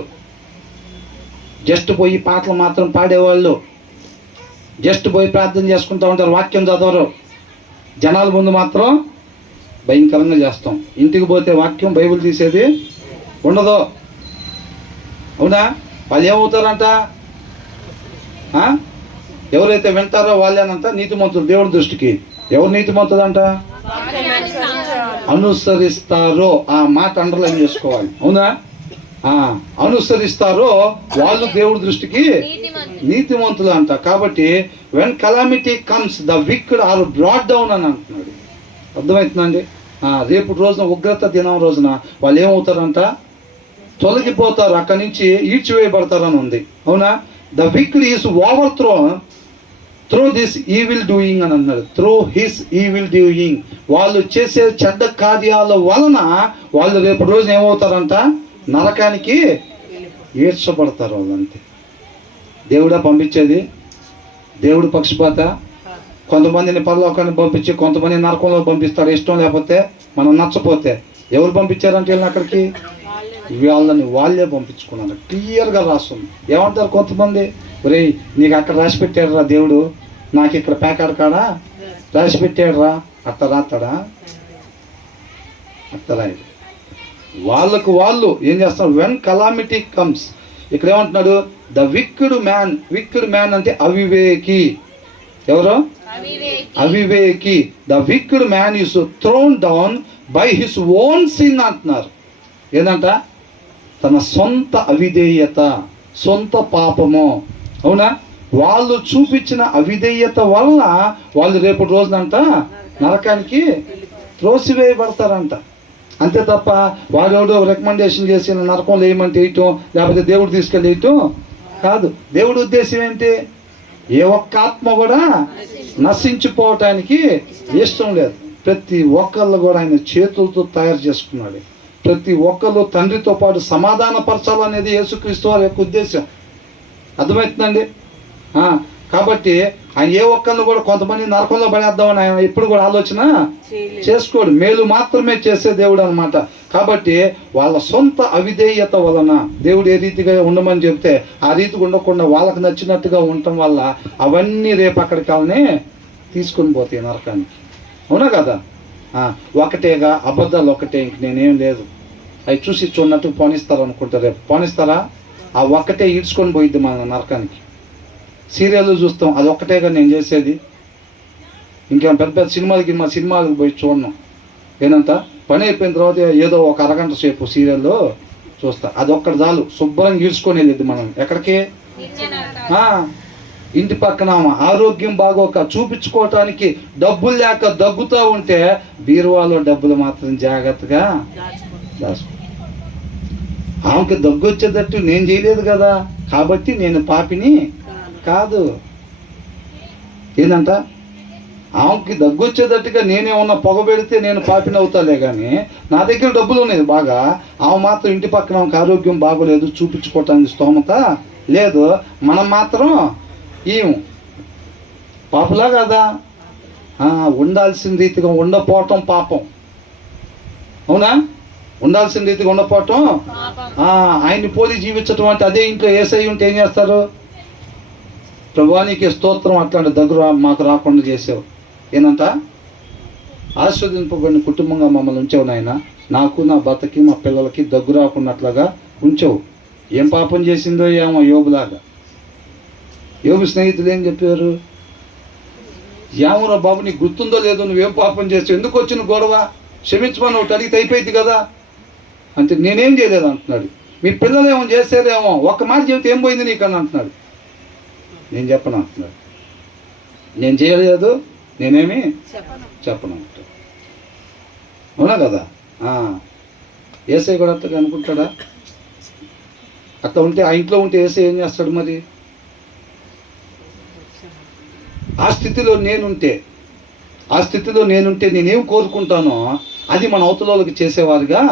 జస్ట్ పోయి పాటలు మాత్రం పాడేవాళ్ళు, జస్ట్ పోయి ప్రార్థన చేసుకుంటూ ఉంటారు, వాక్యం చదవరు. జనాల ముందు మాత్రం భయంకరంగా చేస్తాం, ఇంటికి పోతే వాక్యం బైబిల్ తీసేది ఉండదు. అవునా? వాళ్ళు ఏమవుతారంట? ఎవరైతే వింటారో వాళ్ళేనంట నీతిమంతులు దేవుడి దృష్టికి. ఎవరు నీతిమంతులంట? అనుసరిస్తారో, ఆ మాట అండర్లైన్ చేసుకోవాలి. అవునా? అనుసరిస్తారో వాళ్ళు దేవుడి దృష్టికి నీతిమంతులు అంట. కాబట్టి when calamity comes the wicked are brought down అని అంటున్నాడు. అర్థమవుతుందండి? రేపు రోజున ఉగ్రత దినం రోజున వాళ్ళు ఏమవుతారంట? తొలగిపోతారు, అక్కడి నుంచి ఈడ్చివేయబడతారని ఉంది. అవునా? The wicked is over through this evil doing అని అన్నాడు. త్రూ హిస్ ఈవిల్ డూయింగ్, వాళ్ళు చేసే చెడ్డ కార్యాల వలన వాళ్ళు రేపు రోజున ఏమవుతారంట? నరకానికి ఈడ్చబడతారు వాళ్ళంతే. దేవుడా పంపించేది? దేవుడు పక్షపాత? కొంతమందిని పరలోకాన్ని పంపించి కొంతమంది నరకంలో పంపిస్తాడు, ఇష్టం లేకపోతే, మనం నచ్చపోతే. ఎవరు పంపించారంటే వీళ్ళని అక్కడికి? వాళ్ళే పంపించుకున్నారు. క్లియర్గా రాస్తుంది. ఏమంటారు కొంతమంది? ఒరే, నీకు అక్కడ రాసి పెట్టాడు రా దేవుడు, నాకు ఇక్కడ ప్యాకాడ కాడా రాసి పెట్టాడు రా, అట్ట రాస్తాడా? అట్ట రాయడు. వాళ్ళకు వాళ్ళు ఏం చేస్తారు? వెన్ కలామిటీ కమ్స్, ఇక్కడ ఏమంటున్నాడు? ద విక్డ్ మ్యాన్ అంటే అవివేకి. ఎవరు? అవివేకి. The wicked man is thrown down by his own sin అంటున్నారు. ఏంటంట? తన సొంత అవిధేయత, సొంత పాపము. అవునా? వాళ్ళు చూపించిన అవిధేయత వల్ల వాళ్ళు రేపు రోజునంట నరకానికి త్రోసివేయబడతారంట. అంతే తప్ప వాడెవడో రికమెండేషన్ చేసి నరకంలో వేయమంటే వేయటం, లేకపోతే దేవుడు తీసుకెళ్ళి వేయటం కాదు. దేవుడి ఉద్దేశం ఏంటి? ఏ ఒక్క ఆత్మ కూడా నశించిపోవటానికి ఇష్టం లేదు. ప్రతి ఒక్కళ్ళు కూడా ఆయన చేతులతో తయారు చేసుకున్నాడు. ప్రతి ఒక్కళ్ళు తండ్రితో పాటు సమాధానపరచాలనేది యేసుక్రీస్తు వారి యొక్క ఉద్దేశం. అర్థమవుతుందండి? కాబట్టి ఆయన ఏ ఒక్కళ్ళు కూడా కొంతమంది నరకంలో పడేద్దామని ఆయన ఎప్పుడు కూడా ఆలోచన చేసుకోడు. మేలు మాత్రమే చేసే దేవుడు అనమాట. కాబట్టి వాళ్ళ సొంత అవిధేయత వలన దేవుడు ఏ రీతిగా ఉండమని చెప్తే ఆ రీతిగా ఉండకుండా వాళ్ళకి నచ్చినట్టుగా ఉండటం వల్ల అవన్నీ రేపు అక్కడికి వాళ్ళని తీసుకొని పోతాయి నరకానికి. అవునా కదా? ఒకటేగా అబద్ధాలు ఒకటే, ఇంక నేనేం లేదు. అవి చూసి చూడనట్టు పోనిస్తారు అనుకుంటారు. రేపు పోనిస్తారా? ఆ ఒక్కటే ఈడ్చుకొని పోయిద్ది మన నరకానికి. సీరియల్ చూస్తాం, అది ఒక్కటేగా నేను చేసేది. ఇంకా పెద్ద పెద్ద సినిమాలకు పోయి చూడను. ఏంటంట? పని అయిపోయిన తర్వాత ఏదో ఒక అరగంట సేపు సీరియల్లో చూస్తా, అది ఒక్కటి చాలు శుభ్రంగా ఈడ్చుకొని వెళ్ళిద్ది మనం ఎక్కడికి? ఇంటి పక్కన ఆరోగ్యం బాగోక చూపించుకోవటానికి డబ్బులు లేక దగ్గుతూ ఉంటే బీరువాలో డబ్బులు మాత్రం జాగ్రత్తగా దాచుకో. ఆమెకి దగ్గు వచ్చేటట్టు నేను చేయలేదు కదా, కాబట్టి నేను పాపిని కాదు. ఏంటంట? ఆమెకి దగ్గు వచ్చేటట్టుగా నేనేమన్నా పొగ పెడితే నేను పాపిని అవుతాలే, కానీ నా దగ్గర డబ్బులు ఉన్నాయి బాగా, ఆమె మాత్రం ఇంటి పక్కన ఆమెకు ఆరోగ్యం బాగోలేదు, చూపించుకోవటానికి స్తోమత లేదు, మనం మాత్రం ఏం పాపలా కదా? ఉండాల్సిన రీతిగా ఉండపోవటం పాపం. అవునా? ఉండాల్సిన రీతిగా ఉండపోవటం. ఆయన్ని పోలి జీవించటం అంటే అదే ఇంట్లో ఏసై ఉంటే ఏం చేస్తారు? ప్రభువానికి స్తోత్రం, అట్లాంటి దగ్గర మాకు రాకుండా చేసావు. ఏనంట? ఆస్వాదింపబడిన కుటుంబంగా మమ్మల్ని ఉంచావు నాయన, నాకు నా భర్తకి మా పిల్లలకి దగ్గు రాకున్నట్లుగా ఉంచావు. ఏం పాపం చేసిందో ఏమో యోబులాగా. యోబు స్నేహితులు ఏం చెప్పారు? ఏమోరా బాబు, నీకు గుర్తుందో లేదో, నువ్వేం పాపం చేస్తావు, ఎందుకు వచ్చిన గొడవ, క్షమించమని ఒకటి అడిగితే అయిపోయింది కదా అంటే. నేనేం చేయలేదు అంటున్నాడు. మీ పిల్లలు ఏమో చేశారేమో, ఒక్క మాట చెబితే ఏం పోయింది నీకు అని అంటున్నాడు. నేను చెప్పను అంటున్నాడు. నేను చేయలేదు, నేనేమి చెప్పను అంటాడు. అవునా కదా? ఏసై కూడా అట్టగా అనుకుంటాడా? అట్లా ఉంటే ఆ ఇంట్లో ఉంటే ఏసై ఏం చేస్తాడు మరి? ఆ స్థితిలో నేనుంటే నేనేం కోరుకుంటానో అది మన అవతలకి చేసేవారుగా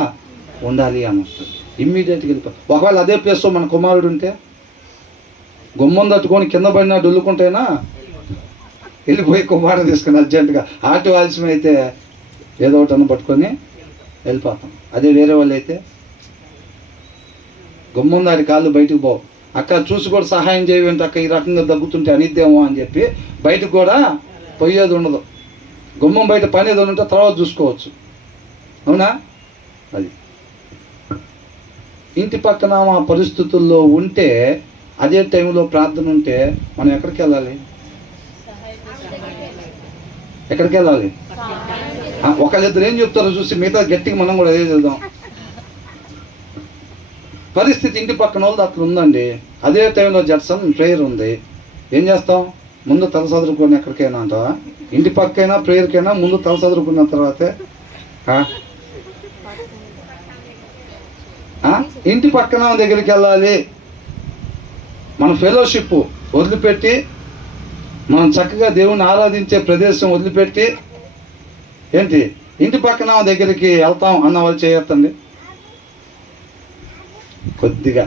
ఉండాలి అని వస్తుంది. ఇమ్మీడియట్గా వెళ్ళిపో. ఒకవేళ అదే ప్లేస్లో మన కుమారుడు ఉంటే గుమ్మం తట్టుకొని కింద పడినా డొల్లుకుంటేనా వెళ్ళిపోయి కుమారుడు తీసుకుని అర్జెంటుగా ఆటో ఆలస్యం అయితే ఏదో ఒకటి అన్న పట్టుకొని వెళ్ళిపోతాం. అదే వేరే వాళ్ళు అయితే గుమ్మం దాడి కాళ్ళు బయటకు పోవు. అక్క చూసి కూడా సహాయం చేయవేంటి అక్క, ఈ రకంగా దగ్గుతుంటే అనిద్దేమో అని చెప్పి బయటకు కూడా పోయేది ఉండదు. గుమ్మం బయట పని ఏదో ఉంటే తర్వాత చూసుకోవచ్చు. అవునా? అది ఇంటి పక్కన మా పరిస్థితుల్లో ఉంటే అదే టైంలో ప్రార్థన ఉంటే మనం ఎక్కడికి వెళ్ళాలి? ఎక్కడికి వెళ్ళాలి? ఒకళ్ళిద్దరు ఏం చెప్తారో చూసి మిగతా గట్టిగా మనం కూడా అదే చేద్దాం. పరిస్థితి ఇంటి పక్కన వాళ్ళది అట్లా ఉందండి. అదే టైంలో జడ్సన్ ప్రేయర్ ఉంది. ఏం చేస్తాం? ముందు తల చదువుకొని ఎక్కడికైనా అంటావా? ఇంటి పక్కైనా ప్రేయర్కైనా ముందు తల చదువుకున్న తర్వాతే ఇంటి పక్కన దగ్గరికి వెళ్ళాలి. మన ఫెలోషిప్ వదిలిపెట్టి మనం చక్కగా దేవుణ్ణి ఆరాధించే ప్రదేశం వదిలిపెట్టి ఏంటి ఇంటి పక్కన దగ్గరికి వెళ్తాం అన్న వాళ్ళు చేయొద్దండి. కొద్దిగా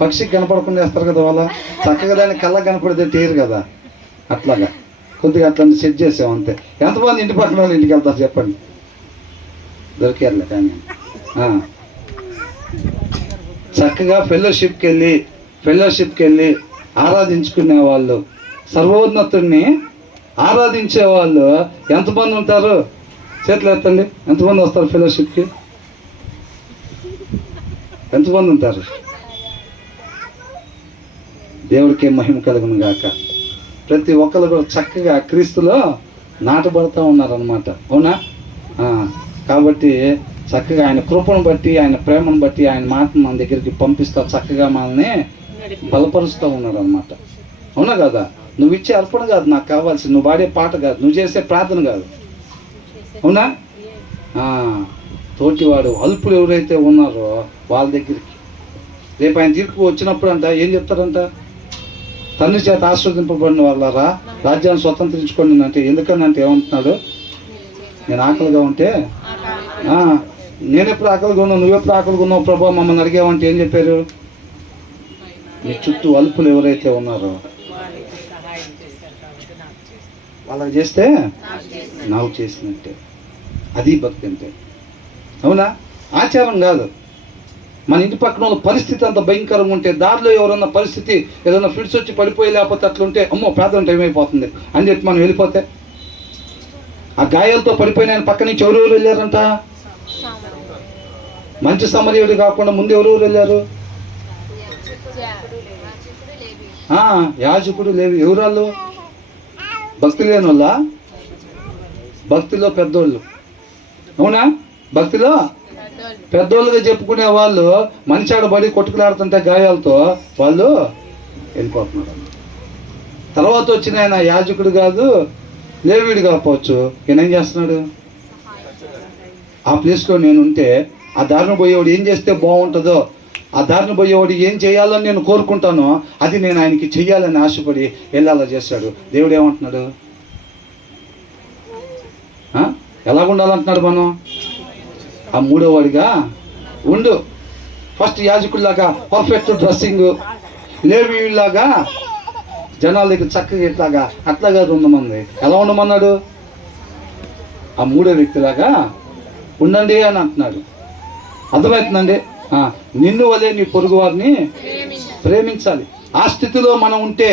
పక్షికి కనపడకుండా వేస్తారు కదా, వాళ్ళ చక్కగా దాన్ని కళ్ళ కనపడితే తీరు కదా, అట్లాగా కొద్దిగా అట్లాంటి సెట్ చేసాం అంతే. ఎంతమంది ఇంటి పక్కన వాళ్ళు ఇంటికి వెళ్తారు చెప్పండి? దొరికారులే. కానీ చక్కగా ఫెలోషిప్కి వెళ్ళి ఆరాధించుకునే వాళ్ళు, సర్వోన్నతుడిని ఆరాధించే వాళ్ళు ఎంతమంది ఉంటారు? చేతులు ఎత్తండి. ఎంతమంది వస్తారు ఫెలోషిప్కి? ఎంతమంది ఉంటారు? దేవుడికి మహిమ కలుగును గాక. ప్రతి ఒక్కరు కూడా చక్కగా క్రీస్తులో నాటబడుతూ ఉన్నారనమాట. అవునా? కాబట్టి చక్కగా ఆయన కృపను బట్టి, ఆయన ప్రేమను బట్టి, ఆయన మాటను మన దగ్గరికి పంపిస్తా చక్కగా మనల్ని బలపరుస్తూ ఉన్నాడు అనమాట. అవునా కదా? నువ్వు ఇచ్చే అర్పణ కాదు నాకు కావాల్సింది, నువ్వు పాడే పాట కాదు, నువ్వు చేసే ప్రార్థన కాదు. అవునా? తోటివాడు అల్పులు ఎవరైతే ఉన్నారో వాళ్ళ దగ్గరికి రేపు ఆయన తీర్పు వచ్చినప్పుడు అంట ఏం చెప్తారంట? తండ్రి చేత ఆస్వాదింపబడిన వాళ్ళారా రాజ్యాన్ని స్వతంత్రించుకోండి అంటే. ఎందుకనంటే ఏమంటున్నాడు? నేను ఆకలిగా ఉంటే నేను ఎప్పుడు ఆకలిగా ఉన్నావు, నువ్వెప్పుడు ఆకలిగా ఉన్నావు ప్రభా మమ్మల్ని అడిగావంటే ఏం చెప్పారు? నీ చుట్టూ అల్పులు ఎవరైతే ఉన్నారో వాళ్ళకి చేస్తే నాకు చేసినట్టే. అది భక్తి అంటే. అవునా? ఆచారం కాదు. మన ఇంటి పక్కన వాళ్ళ పరిస్థితి అంత భయంకరంగా ఉంటే, దారిలో ఎవరన్నా పరిస్థితి ఏదైనా ఫిట్స్ వచ్చి పడిపోయి లేకపోతే అట్లుంటే అమ్మో ప్రార్థన టైం అయిపోతుంది అని చెప్పి మనం వెళ్ళిపోతే, ఆ గాయాలతో పడిపోయిన ఆయన పక్క నుంచి ఎవరెవరు వెళ్ళారంట? మంచి సమరయుడు కాకుండా ముందు ఎవరెవరు వెళ్ళారు? యాజకుడు లేవి. ఎవరాళ్ళు? భక్తి లేని వాళ్ళ? భక్తిలో పెద్దోళ్ళు. అవునా? భక్తిలో పెద్దోళ్ళుగా చెప్పుకునే వాళ్ళు మనిషాడు బడి కొట్టుకులాడుతుంటే గాయాలతో వాళ్ళు వెళ్ళిపోతున్నారు. తర్వాత వచ్చిన ఆయన యాజకుడు కాదు, లేవీడు కాకపోవచ్చు, ఈయన ఏం చేస్తున్నాడు? ఆ ప్లేస్లో నేను ఉంటే ఆ దారిని పోయేవాడు ఏం చేస్తే బాగుంటుందో, ఆ దారిని పోయేవాడు ఏం చేయాలని నేను కోరుకుంటానో అది నేను ఆయనకి చెయ్యాలని ఆశపడి వెళ్ళాలా చేశాడు. దేవుడు ఏమంటున్నాడు? ఎలాగుండాలంటున్నాడు? మనం ఆ మూడో వాడిగా ఉండు. ఫస్ట్ యాజకుడిలాగా పర్ఫెక్ట్ డ్రెస్సింగ్, లేవీలాగా జనాల దగ్గర చక్కగా ఇట్లాగా అట్లాగా ఉండమంది. ఎలా ఉండమన్నాడు? ఆ మూడో వ్యక్తిలాగా ఉండండి అని అంటున్నాడు. అర్థమవుతుందండి? నిన్ను వలే నీ పొరుగు వారిని ప్రేమించాలి. ఆ స్థితిలో మనం ఉంటే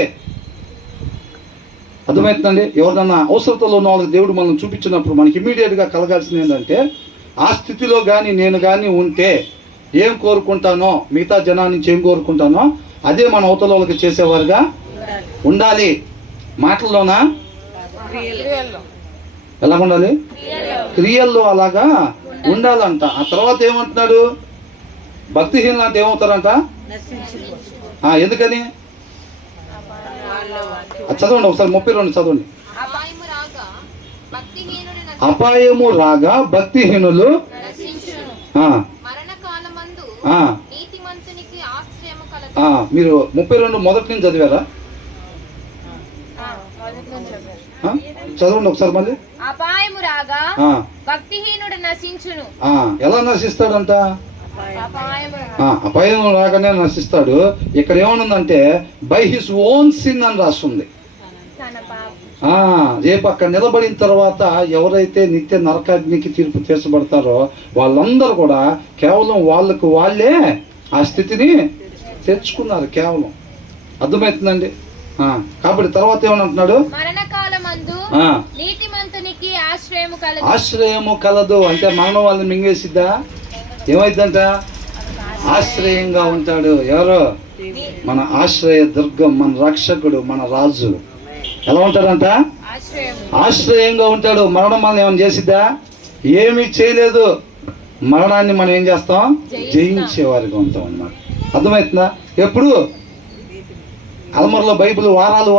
అర్థమవుతుందండి. ఎవరినన్నా అవసరతలో ఉన్న వాళ్ళకి దేవుడు మనం చూపించినప్పుడు మనకి ఇమీడియట్గా కలగాల్సింది ఏంటంటే, ఆ స్థితిలో కానీ నేను కానీ ఉంటే ఏం కోరుకుంటానో, మిగతా జనాల నుంచి ఏం కోరుకుంటానో అదే మన అవతల వాళ్ళకి చేసేవారుగా ఉండాలి. మాటల్లోనా? ఎలా ఉండాలి? క్రియల్లో అలాగా ఉండాలంట. ఆ తర్వాత ఏమంటున్నాడు? భక్తిహీనులు అంటే ఏమవుతారంట? ఎందుకని? చదవండి ఒకసారి 32 చదవండి. అపాయము రాగా భక్తిహీనులు మీరు 32 మొదటి నుంచి చదివారా? చదవండి ఒకసారి మళ్ళీ. అపాయము రాగా ఆ, భక్తిహీనుడు నశించును. ఆ, ఎలా నశిస్తాడంట? అపాయము అపాయం రాగానే నశిస్తాడు. ఇక్కడ ఏమనుందంటే బై హిస్ ఓన్ సిన్ అని రాస్తుంది. తన పాపం. రేపు అక్కడ నిలబడిన తర్వాత ఎవరైతే నిత్య నరకాగ్నికి తీర్పు తీర్చబడతారో వాళ్ళందరూ కూడా కేవలం వాళ్ళే ఆ స్థితిని తెచ్చుకున్నారు కేవలం. అర్థమవుతుందండి? కాబట్టి తర్వాత ఏమనంటున్నాడు? మరణకాలమందు నీతిమంతునికి ఆశ్రయము కలదు. ఆశ్రయము కలదు అంటే మరణం వాళ్ళని మింగేసిద్దా? ఏమైందంట? ఆశ్రయంగా ఉంటాడు. ఎవరు? మన ఆశ్రయ దుర్గం, మన రక్షకుడు, మన రాజు. ఎలా ఉంటాడంట? ఆశ్రయంగా ఉంటాడు. మరణం మనం ఏమైనా చేసిద్దా? ఏమీ చేయలేదు. మరణాన్ని మనం ఏం చేస్తాం? జయించేవారిగా ఉంటాం అన్నమాట. అర్థమవుతుందా? ఎప్పుడు అల్మర్లో బైబిల్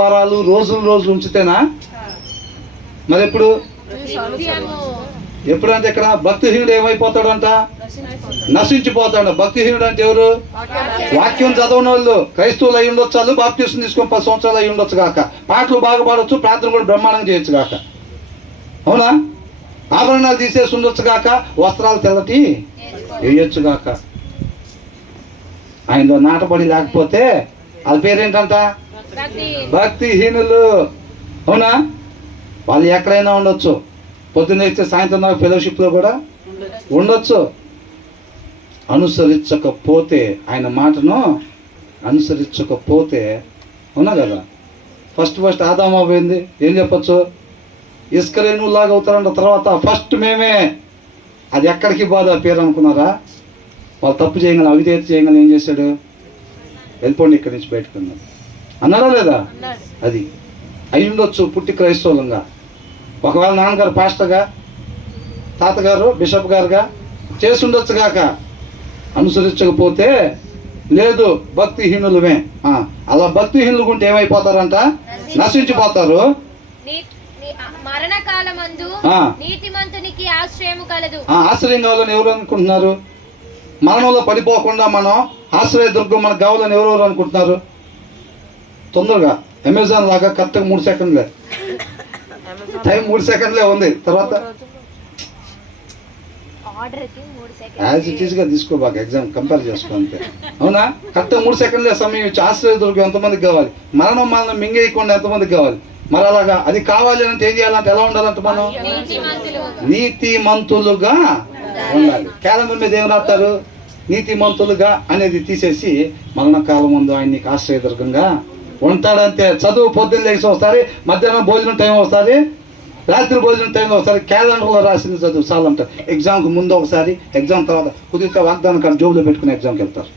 వారాలు రోజులు ఉంచితేనా? మరి ఎప్పుడంటే ఇక్కడ భక్తిహీనుడు ఏమైపోతాడంట? నశించిపోతాడు. భక్తిహీనుడు అంటే ఎవరు? వాక్యం చదవని వాళ్ళు. క్రైస్తవులు అయి ఉండొచ్చు, వాళ్ళు బాప్టిజం తీసుకొని 10 సంవత్సరాలు అయి ఉండొచ్చు కాక, పాటలు బాగా పాడొచ్చు, ప్రార్థన కూడా బ్రహ్మాండంగా చేయొచ్చు కాక, అవునా? ఆభరణాలు తీసేసి ఉండొచ్చు కాక, వస్త్రాలు తెల్లటి వేయొచ్చు కాక. ఆయనలో నాటబడి లేకపోతే వాళ్ళ పేరేంటంట? భక్తిహీనులు. అవునా? వాళ్ళు ఎక్కడైనా ఉండొచ్చు. పొద్దున్న ఇస్తే సాయంత్రం దాకా ఫెలోషిప్లో కూడా ఉండొచ్చు. అనుసరించకపోతే, ఆయన మాటను అనుసరించకపోతే, అవునా కదా? ఫస్ట్ ఆదామా పోయింది. ఏం చెప్పచ్చు? ఇసుకరేణులాగా అవుతారంట. తర్వాత ఫస్ట్ మేమే. అది ఎక్కడికి బాధ పేరు అనుకున్నారా? వాళ్ళు తప్పు చేయగల, అవిధేయత చేయగల ఏం చేశాడు? వెళ్ళిపోండి ఇక్కడి నుంచి బయటకు అన్నారా లేదా? అది అయి ఉండొచ్చు పుట్టి క్రైస్తవులంగా. ఒకవేళ నాన్నగారు పాస్టర్గా, తాతగారు బిషప్ గారుగా చేసి ఉండొచ్చు కాక, అనుసరించకపోతే లేదు భక్తిహీనులమే. అలా భక్తిహీనులు ఉంటే ఏమైపోతారంట? నశించిపోతారు. మరణకాలమందు నీతిమంతునికి ఆశ్రయము కలదు. ఆశ్రయం కావాలని ఎవరు అనుకుంటున్నారు? మరణంలో పడిపోకుండా మనం ఆశ్రయ దుర్గం మనకు కావాలని ఎవరెవరు అనుకుంటున్నారు? తొందరగా అమెజాన్ లాగా కరెక్ట్గా 3 సెకండ్లే టైం, 3 సెకండ్లే ఉంది. తర్వాత యాజ్ ఇట్ ఈస్గా తీసుకోబాక, ఎగ్జామ్ కంపేర్ చేసుకో అంతే. అవునా? కరెక్ట్గా 3 సెకండ్లే సమయం ఇచ్చి ఆశ్రయ దుర్గం ఎంతమందికి కావాలి? మరణం మింగేయకుండా ఎంతమందికి కావాలి? మరి అలాగా అది కావాలి అంటే ఏం చేయాలంటే ఎలా ఉండాలంటే మనం నీతిమంతులుగా ఉండాలి. క్యాలెండర్ మీద ఏం రాస్తారు? నీతిమంతులుగా అనేది తీసేసి మరణకాలం ముందు ఆయన నీకు ఆశ్రయదుర్గంగా ఉంటాడంతే. చదువు పొద్దున్న లేచి వస్తారు, మధ్యాహ్నం భోజనం టైం వస్తుంది, రాత్రి భోజనం టైంలో ఒకసారి క్యాలెండర్లో రాసింది చదువు చాలంటారు. ఎగ్జామ్కి ముందు ఒకసారి, ఎగ్జామ్ తర్వాత కుదిరితే వాగ్దానం కార్డు జోబులో పెట్టుకుని ఎగ్జామ్కి వెళ్తారు.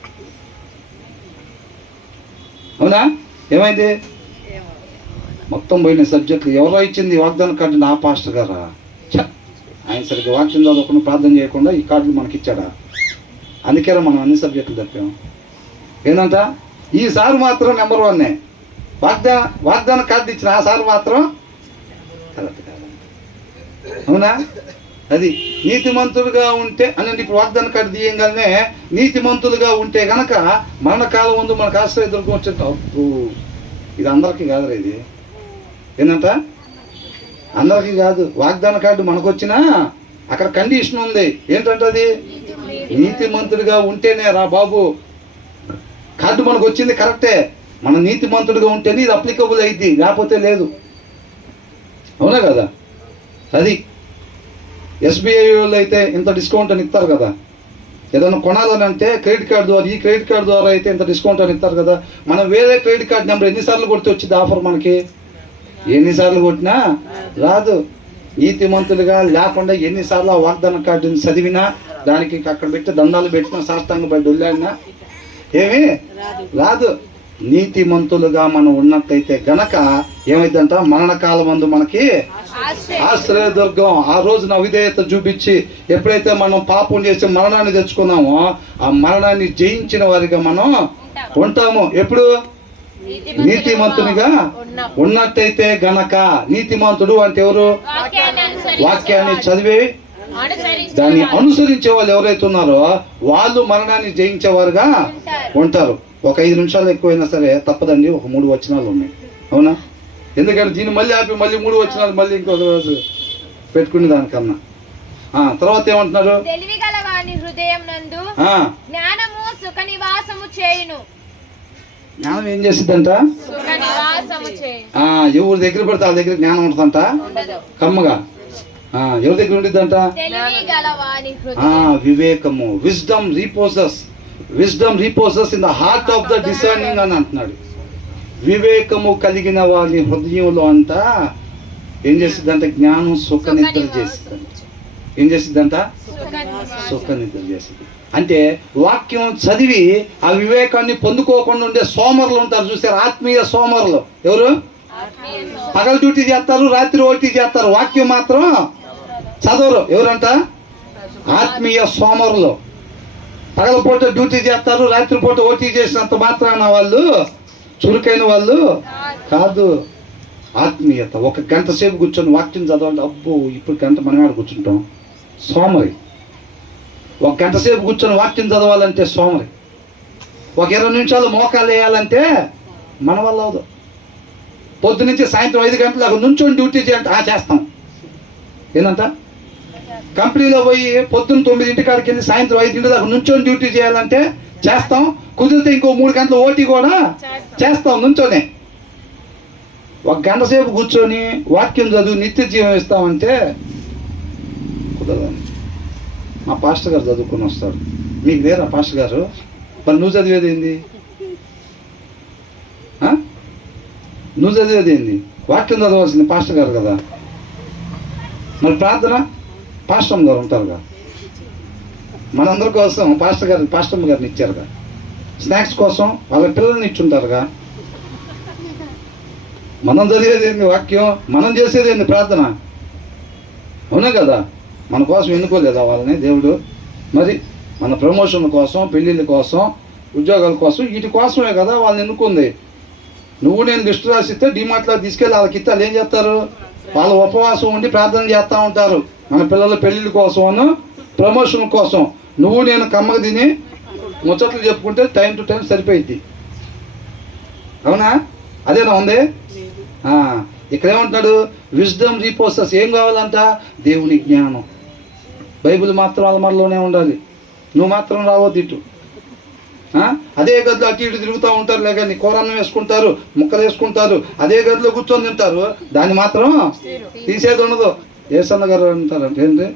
అవునా? ఏమైంది? మొత్తం పోయిన సబ్జెక్టులు. ఎవరో ఇచ్చింది వాగ్దానం కార్డు? నా పాస్టర్ గారా? ఆయన సరిగ్గా వాక్యం చదవకుండా ప్రార్థన చేయకుండా ఈ కార్డులు మనకి ఇచ్చాడా? అందుకేరా మనం అన్ని సబ్జెక్టులు తప్పాము. ఏంటంట? ఈసారి మాత్రం నెంబర్ 1 వాగ్దాన కార్డు ఇచ్చిన ఆ సార్ మాత్రం కరెక్ట్ కాదు. అవునా? అది నీతిమంతులుగా ఉంటే అనండి. ఇప్పుడు వాగ్దాన కార్డు తీయంగానే నీతిమంతులుగా ఉంటే గనక మరణకాలం ముందు మనకు ఆశ్రయ దుర్గం వచ్చేట. ఇది అందరికీ కాదు. ఇది ఏంటంట? అందరికీ కాదు. వాగ్దాన కార్డు మనకు వచ్చినా అక్కడ కండిషన్ ఉంది. ఏంటంటే అది నీతిమంతుడిగా ఉంటేనే రా బాబు. కార్డు మనకు వచ్చింది కరెక్టే, మన నీతిమంతుడిగా ఉంటేనే ఇది అప్లికబుల్ అయింది, లేకపోతే లేదు. అవునా కదా? అది ఎస్బీఐ వాళ్ళు అయితే ఇంత డిస్కౌంట్ అని ఇస్తారు కదా. ఏదైనా కొనాలని అంటే క్రెడిట్ కార్డు ద్వారా, ఈ క్రెడిట్ కార్డు ద్వారా అయితే ఇంత డిస్కౌంట్ అని ఇస్తారు కదా. మనం వేరే క్రెడిట్ కార్డు నెంబర్ ఎన్నిసార్లు కొడితే వచ్చింది ఆఫర్ మనకి? ఎన్నిసార్లు కొట్టినా రాదు. నీతిమంతులుగా లేకుండా ఎన్నిసార్లు ఆ వాగ్దాన కార్డుని చదివినా, దానికి అక్కడ పెట్టి దండాలు పెట్టినా, సాష్టాంగ పడి వెళ్ళాడినా ఏమీ రాదు. నీతిమంతులుగా మనం ఉన్నట్టయితే గనక ఏమైందంట? మరణకాలం ముందు మనకి ఆశ్రయ దుర్గం. ఆ రోజున అవిధేయత చూపించి ఎప్పుడైతే మనం పాపం చేసి మరణాన్ని తెచ్చుకున్నామో ఆ మరణాన్ని జయించిన వారిగా మనం ఉంటాము. ఎప్పుడు? నీతిమంతునిగా ఉన్నట్టయితే గనక. నీతిమంతుడు అంటే ఎవరు? వాక్యాన్ని చదివి దాన్ని అనుసరించే వాళ్ళు ఎవరైతే ఉన్నారో వాళ్ళు మరణాన్ని జయించేవారుగా ఉంటారు. ఒక 5 నిమిషాలు ఎక్కువైనా సరే తప్పదండి, ఒక 3 వచనాలు ఉన్నాయి. అవునా? ఎందుకంటే దీన్ని మళ్ళీ ఆపి మళ్ళీ 3 వచనాలు మళ్ళీ ఇంకొక రోజు పెట్టుకునే దానికన్నా. తర్వాత ఏమంటున్నారు? తెలివి గల వాని హృదయం నందు జ్ఞానము సుఖ నివాసము చేయును. జ్ఞానం ఏం చేసిద్దంట? సుఖ నివాసము చేయును. ఎవరి దగ్గర పడితే వాళ్ళ దగ్గర జ్ఞానం ఉంటుందంట కమ్మగా. ఎవరి దగ్గర ఉండిద్దంట? తెలివి గల వాని హృదయం. వివేకము, wisdom reposes in the heart of the discerning అని అంటున్నాడు. వివేకము కలిగిన వారి హృదయంలో అంట ఏం చేసిద్దంట? జ్ఞానం సుఖ నిద్ర చేసిద్దంట. ఏం చేసిద్దంట? సుఖ నిద్ర చేసిద్ది. అంటే వాక్యం చదివి ఆ వివేకాన్ని పొందుకోకుండా ఉండే సోమరులు ఉంటారు చూసారు, ఆత్మీయ సోమరులు. ఎవరు? పగలు డ్యూటీ చేస్తారు, రాత్రి ఓటీ చేస్తారు, వాక్యం మాత్రం చదవరు. ఎవరంట? ఆత్మీయ సోమరులు. పగలపూట డ్యూటీ చేస్తారు, రాత్రిపూట ఓటీ చేసినంత మాత్రాన వాళ్ళు చురుకైన వాళ్ళు కాదు. ఆత్మీయత. 1 గంట సేపు కూర్చొని వాక్యం చదవండి, అబ్బో ఇప్పుడు గంట మనం ఆడ కూర్చుంటాం, సోమరి. 1 గంట సేపు కూర్చొని వాక్యం చదవాలంటే సోమరి. 20 నిమిషాలు మోకాలు వేయాలంటే మన వల్ల అవదు. పొద్దు నుంచి సాయంత్రం 5 గంటలకు నుంచొని డ్యూటీ చేయాలంటే చేస్తాం. ఏంటంట? కంపెనీలో పోయి పొద్దున్న 9 కాడికి వెళ్ళి సాయంత్రం 5 దాకా నుంచొని డ్యూటీ చేయాలంటే చేస్తాం. కుదిరితే ఇంకో 3 గంటలు ఓటీ కూడా చేస్తాం నుంచోనే. 1 గంట సేపు కూర్చొని వాక్యం చదువు నిత్య జీవం ఇస్తామంటే కుదరదండి. మా పాస్టర్ గారు చదువుకొని వస్తాడు, మీకు లేరా పాస్టర్ గారు? మరి నువ్వు చదివేది ఏంది? నువ్వు చదివేది ఏంది? వాక్యం చదవాల్సింది పాస్టర్ గారు కదా. మరి ప్రార్థన పాస్టమ్ గారు ఉంటారుగా. మనందరి కోసం పాస్టమ్ గారిని ఇచ్చారుగా. స్నాక్స్ కోసం వాళ్ళ పిల్లల్ని ఇచ్చుంటారుగా. మనం చదివేది ఏంది? వాక్యం. మనం చేసేది ఏంది? ప్రార్థన. అవునా కదా? మన కోసం ఎన్నుకోలేదా వాళ్ళని దేవుడు? మరి మన ప్రమోషన్ కోసం, పెళ్ళిళ్ళ కోసం, ఉద్యోగాల కోసం, వీటి కోసమే కదా వాళ్ళని ఎన్నుకుంది. నువ్వు నేను లిస్టు రాసిస్తే డిమార్ట్లో తీసుకెళ్ళి వాళ్ళకి ఇస్తే వాళ్ళు ఏం చేస్తారు? వాళ్ళు ఉపవాసం ఉండి ప్రార్థన చేస్తూ ఉంటారు మన పిల్లల పెళ్ళిళ్ళ కోసం, ప్రమోషన్ కోసం. నువ్వు నేను కమ్మగా తిని ముచ్చట్లు చెప్పుకుంటే టైం టు టైం సరిపోయిద్ది. అవునా? అదేనా ఉంది? ఇక్కడ ఏమంటున్నాడు? విజ్డమ్ రిపోసెస్. ఏం కావాలంట? దేవుని జ్ఞానం. బైబిల్ మాత్రం అలమరలోనే ఉండాలి, నువ్వు మాత్రం రావద్దు ఇటు. అదే గదిలో అటు ఇటు తిరుగుతూ ఉంటారు, లేక నీ కూరన్నం వేసుకుంటారు, ముక్కలు వేసుకుంటారు, అదే గదిలో కూర్చొని తింటారు, దాన్ని మాత్రం తీసేది ఉండదు. ఏసన్న గారు అంటారంట, ఏంటి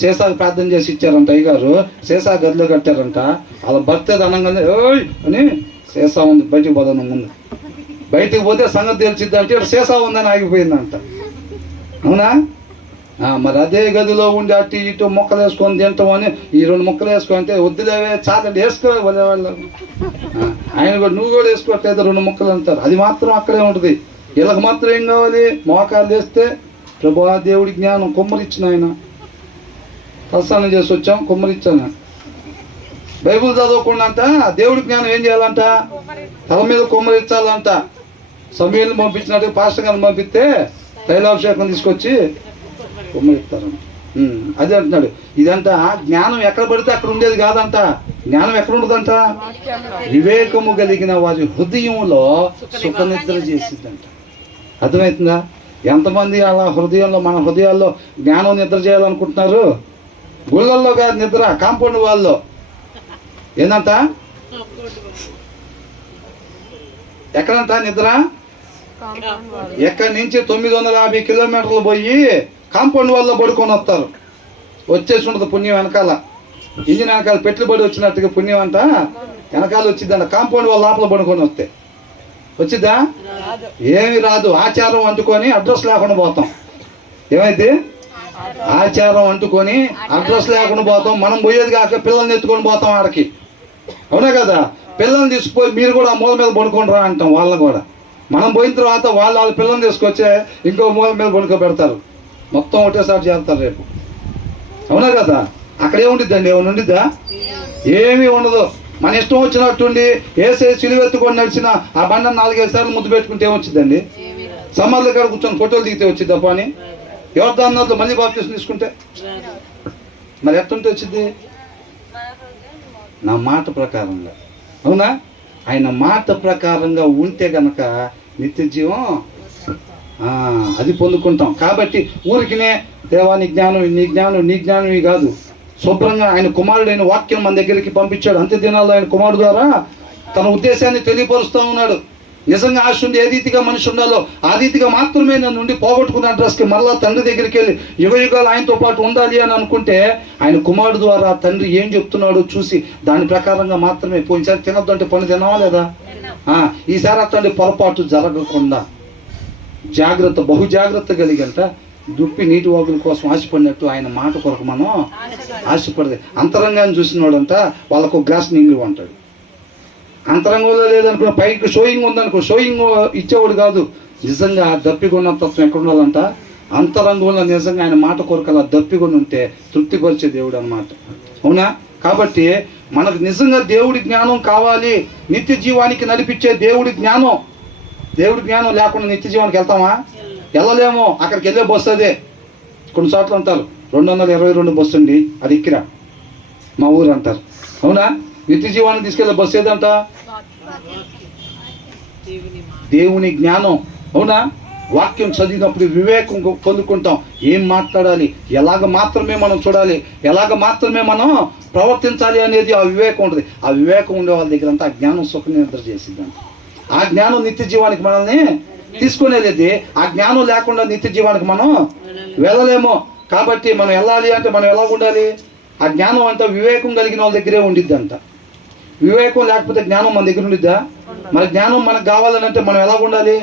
సీసాకు ప్రార్థన చేసి ఇచ్చారంట అయ్యగారు, సీసా గదిలో కట్టారంట. వాళ్ళ భర్త అనంగానే ఓయ్ అని సీసా ఉంది బయటికి పోదాను ముందు, బయటికి పోతే సంగతి తెలిసిద్ది అంటే సీసా ఉందని ఆగిపోయిందంట. అవునా? మరి అదే గదిలో ఉండి అటు ఇటు మొక్కలు వేసుకొని తింటాం అని ఈ 2 ముక్కలు వేసుకుంటే వద్దులేవే చాలండి వేసుకో వాళ్ళు. ఆయన కూడా నువ్వు కూడా వేసుకోవట్లేదు 2 ముక్కలు అంటారు. అది మాత్రం అక్కడే ఉంటుంది. వీళ్ళకి మాత్రం ఏం కావాలి? మోకాలు వేస్తే ప్రభువా దేవుడి జ్ఞానం కుమ్మరిచ్చిన ఆయన ప్రస్థానం చేసి వచ్చాం, కుమ్మరిచ్చాను. బైబుల్ చదవకుండా అంట దేవుడి జ్ఞానం ఏం చేయాలంట? తల మీద కుమ్మరించాలంట. సమయాన్ని పంపించినట్టు పాస్టర్ గారిని పంపిస్తే తైలాభిషేకం తీసుకొచ్చి కుమ్మరిస్తారంట. అదే అంటున్నాడు. ఇదంతా జ్ఞానం ఎక్కడ పడితే అక్కడ ఉండేది కాదంట. జ్ఞానం ఎక్కడ ఉండదంట? వివేకము కలిగిన వారి హృదయంలో సుఖనిద్ర చేసిద్దంట. అర్థమవుతుందా? ఎంతమంది అలా హృదయంలో, మన హృదయాల్లో జ్ఞానం నిద్ర చేయాలనుకుంటున్నారు? గుళ్ళల్లో కాదు నిద్ర, కాంపౌండ్ వాళ్ళలో. ఏందంట? ఎక్కడంట నిద్ర? ఎక్కడి నుంచి 950 కిలోమీటర్లు పోయి కాంపౌండ్ వాళ్ళలో పడుకొని వస్తారు. వచ్చేసి ఉండదు పుణ్యం వెనకాల, ఇంజిన్ వెనకాల పెట్టుబడి వచ్చినట్టుగా పుణ్యం అంట వెనకాల వచ్చిద్దంట. కాంపౌండ్ వాళ్ళ లోపల పడుకొని వస్తే వచ్చిద్దా? ఏమి రాదు. ఆచారం అంటుకొని అడ్రస్ లేకుండా పోతాం. ఏమైంది? ఆచారం అంటుకొని అడ్రస్ లేకుండా పోతాం. మనం పోయేది కాక పిల్లల్ని ఎత్తుకొని పోతాం ఆడకి. అవునా కదా? పిల్లల్ని తీసుకుపోయి మీరు కూడా ఆ మూల మీద పడుకొని రా అంటాం వాళ్ళని కూడా. మనం పోయిన తర్వాత వాళ్ళ పిల్లల్ని తీసుకొచ్చే ఇంకో మూల మీద పడుకోబెడతారు. మొత్తం ఒకటేసారి చేస్తారు రేపు. అవునా కదా? అక్కడ ఏముండిద్దండి? ఏమైనా ఉండిద్దా? ఏమీ ఉండదు. మన ఇష్టం వచ్చినట్టుండి వేసే సిలువెత్తుకొని నడిచిన ఆ బండను 4-5 సార్లు ముద్దు పెట్టుకుంటే ఏమొచ్చిందండి? సమ్మర్లో కాడ కూర్చొని ఫోటోలు దిగితే వచ్చిద్ది తప్ప అని ఎవరిదాన్నో మళ్ళీ బాప్టిజం తీసుకుంటే మరి ఎట్టుంటే వచ్చింది? నా మాట ప్రకారంగా. అవునా? ఆయన మాట ప్రకారంగా ఉంటే గనక నిత్య జీవం అది పొందుకుంటాం. కాబట్టి ఊరికినే దేవా నీ జ్ఞానం నీ జ్ఞానం నీ జ్ఞానం ఇవి కాదు. శుభ్రంగా ఆయన కుమారుడైన వాక్యం మన దగ్గరికి పంపించాడు. అంత్య దినాల్లో ఆయన కుమారుడు ద్వారా తన ఉద్దేశాన్ని తెలియపరుస్తూ ఉన్నాడు. నిజంగా ఆశ ఉంది, ఏ రీతిగా మనిషి ఉండాలో ఆ రీతిగా మాత్రమే నన్ను ఉండి పోగొట్టుకున్న అడ్రస్కి మరలా తండ్రి దగ్గరికి వెళ్ళి యుగ యుగాలు ఆయనతో పాటు ఉండాలి అని అనుకుంటే ఆయన కుమారుడు ద్వారా తండ్రి ఏం చెప్తున్నాడో చూసి దాని ప్రకారంగా మాత్రమే. పోయినసారి తినొద్దు అంటే పని తినవా లేదా? ఈసారి అట్లాంటి పొరపాటు జరగకుండా జాగ్రత్త, బహు జాగ్రత్త కలిగంట. దుప్పి నీటి వాగుల కోసం ఆశపడినట్టు ఆయన మాట కొరకు మనం ఆశపడదు. అంతరంగాన్ని చూసినోడంట వాళ్ళకు గ్లాస్ నీళ్ళు అంటాడు. అంతరంగంలో లేదనుకో, పైకి షోయింగ్ ఉందనుకో, షోయింగ్ ఇచ్చేవాడు కాదు. నిజంగా దప్పికొన్న తత్వం ఎక్కడ ఉండాలంట? అంతరంగంలో నిజంగా ఆయన మాట కొరకు అలా దప్పికొని ఉంటే తృప్తిపరిచే దేవుడు అన్నమాట. అవునా? కాబట్టి మనకు నిజంగా దేవుడి జ్ఞానం కావాలి. నిత్య జీవానికి నడిపించే దేవుడి జ్ఞానం. దేవుడి జ్ఞానం లేకుండా నిత్య జీవానికి వెళ్తామా? వెళ్ళలేము. అక్కడికి వెళ్ళే బస్సు అదే. కొన్ని చోట్ల అంటారు 222 బస్సు అండి, అది ఎక్కిరా మా ఊరు అంటారు. అవునా? నిత్య జీవాన్ని తీసుకెళ్ళే బస్సు ఏదంట? దేవుని జ్ఞానం. అవునా? వాక్యం చదివినప్పుడు వివేకం పొందుకుంటాం. ఏం మాట్లాడాలి, ఎలాగ మాత్రమే మనం చూడాలి, ఎలాగ మాత్రమే మనం ప్రవర్తించాలి అనేది ఆ వివేకం ఉంటుంది. ఆ వివేకం ఉండే వాళ్ళ దగ్గర అంతా ఆ జ్ఞానం సుఖ నిద్ర చేసిందంట. ఆ జ్ఞానం నిత్య జీవానికి మనల్ని తీసుకునేది. ఆ జ్ఞానం లేకుండా నిత్య జీవానికి మనం వెళ్ళలేము. కాబట్టి మనం వెళ్ళాలి అంటే మనం ఎలా ఉండాలి? ఆ జ్ఞానం అంతా వివేకం కలిగిన వాళ్ళ దగ్గరే ఉండిద్ది అంట. వివేకం లేకపోతే జ్ఞానం మన దగ్గర ఉండిద్దా? మరి జ్ఞానం మనకు కావాలని అంటే మనం ఎలా ఉండాలి?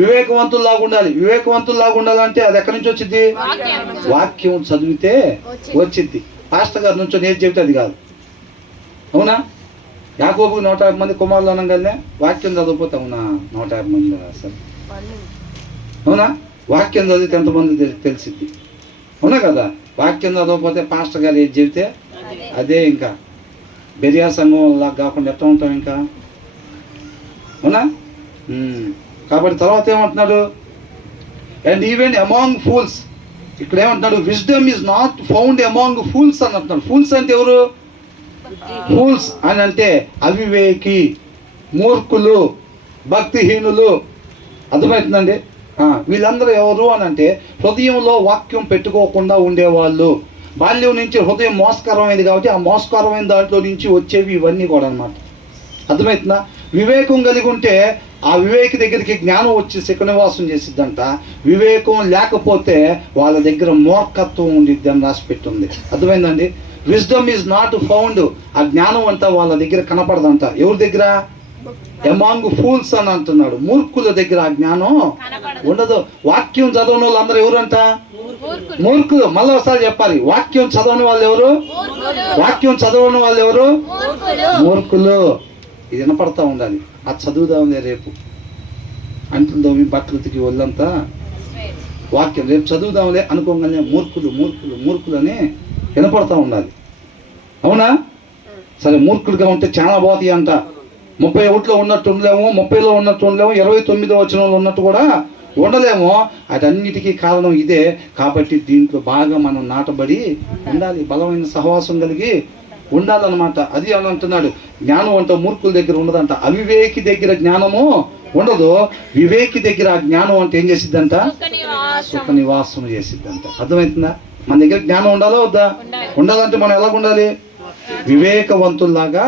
వివేకవంతుల్లాగా ఉండాలి. వివేకవంతుల్లాగా ఉండాలంటే అది ఎక్కడి నుంచి వచ్చింది? వాక్యం చదివితే వచ్చింది. పాస్టర్ గారి నుంచి నేను చెబితే అది కాదు. అవునా? యాకోబుకు 150 మంది కుమారులు అనగానే వాక్యం చదివిపోతే అవునా 150 మంది అసలు. అవునా? వాక్యం చదివితే ఎంతమంది తెలిసిద్ది? అవునా కదా? వాక్యం చదవకపోతే పాస్టర్ గారు ఏది చెబితే అదే. ఇంకా బెరియా సంఘం లాగా కాకుండా ఎట్లా ఉంటాం ఇంకా? అవునా? కాబట్టి తర్వాత ఏమంటున్నాడు? And even among fools. ఇక్కడ ఏమంటున్నాడు? Wisdom is not found among fools అని అంటున్నాడు. ఫూల్స్ అంటే ఎవరు? ఫూల్స్ అని అంటే అవివేకి, మూర్ఖులు, భక్తిహీనులు. అర్థమవుతుందండి? వీళ్ళందరూ ఎవరు అని అంటే హృదయంలో వాక్యం పెట్టుకోకుండా ఉండేవాళ్ళు. బాల్యం నుంచి హృదయం మోసకరమైంది కాబట్టి ఆ మోసకరమైన దాంట్లో నుంచి వచ్చేవి ఇవన్నీ కూడా అనమాట. అర్థమవుతుందా? వివేకం కలిగి ఉంటే ఆ వివేకి దగ్గరికి జ్ఞానం వచ్చి శిఖనివాసం చేసిద్దంట. వివేకం లేకపోతే వాళ్ళ దగ్గర మూర్ఖత్వం ఉండిద్ది అని రాసి పెట్టింది. అర్థమైందండి? Wisdom is not found. ఆ జ్ఞానం అంతా వాళ్ళ దగ్గర కనపడదంట. ఎవరి దగ్గర? అమాంగ్ ఫూల్స్ అని అంటున్నాడు. మూర్ఖుల దగ్గర ఆ జ్ఞానం ఉండదు. వాక్యం చదవని వాళ్ళు అందరూ ఎవరంట? మూర్ఖులు. మళ్ళీ ఒకసారి చెప్పాలి, వాక్యం చదవని వాళ్ళు ఎవరు? వాక్యం చదవని వాళ్ళు ఎవరు? మూర్ఖులు. ఇది వినపడతా ఉండాలి. అది చదువుదాంలే రేపు అంటుందో మీ బట్టలు ఉతికి వాళ్ళంతా వాక్యం రేపు చదువుదాంలే అనుకోగానే మూర్ఖులు మూర్ఖులు మూర్ఖులు అని వినపడతా ఉండాలి. అవునా? సరే, మూర్ఖులుగా ఉంటే చాలా పోతాయి అంట. 31లో ఉన్నట్టు ఉండలేము, 30లో ఉన్నట్టు ఉండలేము, 29వ వచనంలో ఉన్నట్టు కూడా ఉండలేము. అటన్నిటికీ కారణం ఇదే. కాబట్టి దీంట్లో బాగా మనం నాటబడి ఉండాలి, బలమైన సహవాసం కలిగి ఉండాలన్నమాట. అది అని అంటున్నాడు. జ్ఞానం అంటే మూర్ఖుల దగ్గర ఉండదంట. అవివేకి దగ్గర జ్ఞానము ఉండదు. వివేకి దగ్గర ఆ జ్ఞానం అంటే ఏం చేసిద్దంట? సుఖ నివాసం చేసిద్దంట. అర్థమవుతుందా? మన దగ్గర జ్ఞానం ఉండాలా వద్దా? ఉండాలంటే మనం ఎలా ఉండాలి? వివేకవంతుల్లాగా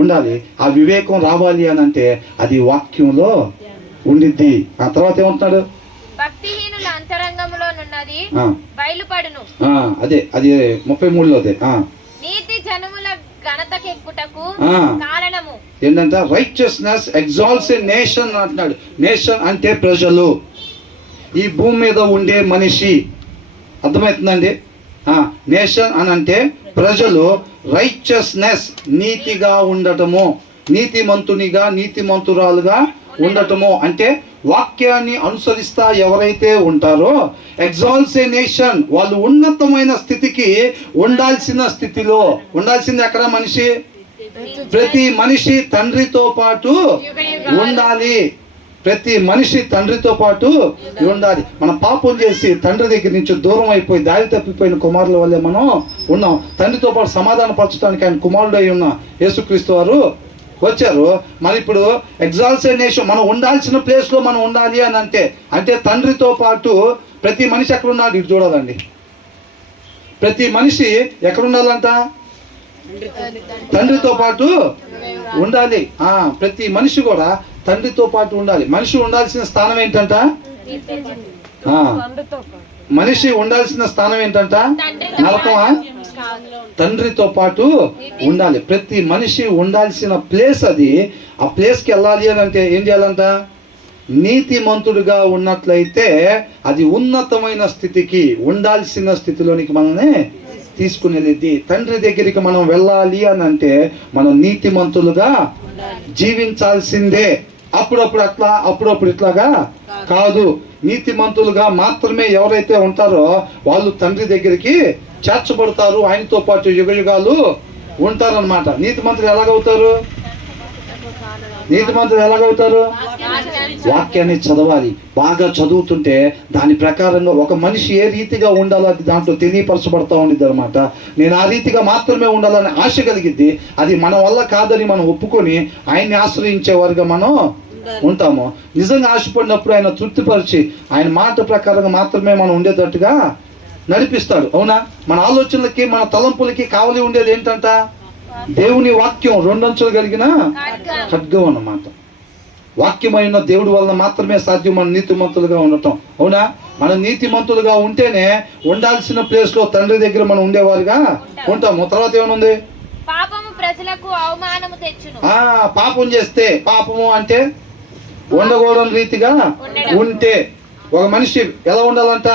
ఉండాలి. ఆ వివేకం రావాలి అని అంటే అది వాక్యంలో ఉండిద్ది. ఆ తర్వాత ఏమంటున్నాడు? భక్తిహీనుల అంతరంగంలోనున్నది బయలుపడును. అదే అది 33లో అదే. నీతి జనముల ఘనతకెక్కుటకు కారణము ఏంటంటే రైచియస్నెస్ ఎగ్జాల్ట్స్ ఎ నేషన్ అంటున్నాడు. నేషన్ అంటే ప్రజలు, ఈ భూమి మీద ఉండే మనిషి. అర్థమవుతుందండి? నేషన్ అని అంటే ప్రజలు. రైచియస్నెస్ నీతిగా ఉండటము, నీతిమంతునిగా నీతిమంతురాలుగా ఉండటము అంటే వాక్యాన్ని అనుసరిస్తా ఎవరైతే ఉంటారో ఎగ్జాల్ట్స్ ఏ నేషన్, వాళ్ళు ఉన్నతమైన స్థితికి ఉండాల్సిన స్థితిలో. ఉండాల్సింది ఎక్కడ? మనిషి, ప్రతి మనిషి తండ్రితో పాటు ఉండాలి. ప్రతి మనిషి తండ్రితో పాటు ఉండాలి. మనం పాపం చేసి తండ్రి దగ్గర నుంచి దూరం అయిపోయి దారి తప్పిపోయిన కుమారుల వల్లే మనం ఉన్నాం. తండ్రితో పాటు సమాధాన పరచడానికి ఆయన కుమారుడు అయి ఉన్న యేసుక్రీస్తు వారు వచ్చారు. మరి ఇప్పుడు ఎగ్జాల్టేషన్ మనం ఉండాల్సిన ప్లేస్లో మనం ఉండాలి అని అంటే తండ్రితో పాటు ప్రతి మనిషి ఎక్కడ ఉన్నాడు ఇటు చూడాలండి. ప్రతి మనిషి ఎక్కడ ఉండాలంట? తండ్రితో పాటు ఉండాలి. ప్రతి మనిషి కూడా తండ్రితో పాటు ఉండాలి. మనిషి ఉండాల్సిన స్థానం ఏంటంట? మనిషి ఉండాల్సిన స్థానం ఏంటంట? నరకమా? తండ్రితో పాటు ఉండాలి. ప్రతి మనిషి ఉండాల్సిన ప్లేస్ అది. ఆ ప్లేస్కి వెళ్ళాలి అని అంటే ఏం చేయాలంట? నీతిమంతుడుగా ఉన్నట్లయితే అది ఉన్నతమైన స్థితికి, ఉండాల్సిన స్థితిలోనికి మనల్ని తీసుకుని వెళ్ళిద్ది. తండ్రి దగ్గరికి మనం వెళ్ళాలి అని అంటే మనం నీతిమంతులుగా జీవించాల్సిందే. అప్పుడప్పుడు అట్లా, అప్పుడప్పుడు ఇట్లాగా కాదు. నీతిమంతులుగా మాత్రమే ఎవరైతే ఉంటారో వాళ్ళు తండ్రి దగ్గరికి చేర్చబడతారు, ఆయనతో పాటు యుగయుగాలు ఉంటారన్నమాట. నీతిమంతులు ఎలాగవుతారు? నీతిమంతులు ఎలాగవుతారు? వాక్యాన్ని చదవాలి. బాగా చదువుతుంటే దాని ప్రకారంగా ఒక మనిషి ఏ రీతిగా ఉండాలో అది దాంట్లో తెలియపరచబడతా ఉండిద్ది అనమాట. నేను ఆ రీతిగా మాత్రమే ఉండాలని ఆశ కలిగిద్ది. అది మన వల్ల కాదని మనం ఒప్పుకొని ఆయన్ని ఆశ్రయించేవారుగా మనం ఉంటాము. నిజంగా ఆశపడినప్పుడు ఆయన తృప్తిపరిచి ఆయన మాట ప్రకారంగా మాత్రమే మనం ఉండేటట్టుగా నడిపిస్తాడు. అవునా? మన ఆలోచనలకి మన తలంపులకి కావలి ఉండేది ఏంటంట? దేవుని వాక్యం, 2 అంచులు కలిగిన ఖడ్గం అన్నమాట. వాక్యమైన దేవుడి వలన మాత్రమే సాధ్యం మన నీతిమంతులుగా ఉండటం. అవునా? మనం నీతిమంతులుగా ఉంటేనే ఉండాల్సిన ప్లేస్లో తండ్రి దగ్గర మనం ఉండేవారుగా ఉంటాము. తర్వాత ఏమనుంది? పాపము ప్రజలకు అవమానము తెచ్చును. పాపం చేస్తే, పాపము అంటే ఉండకూడని రీతిగా ఉంటే ఒక మనిషి ఎలా ఉండాలంట?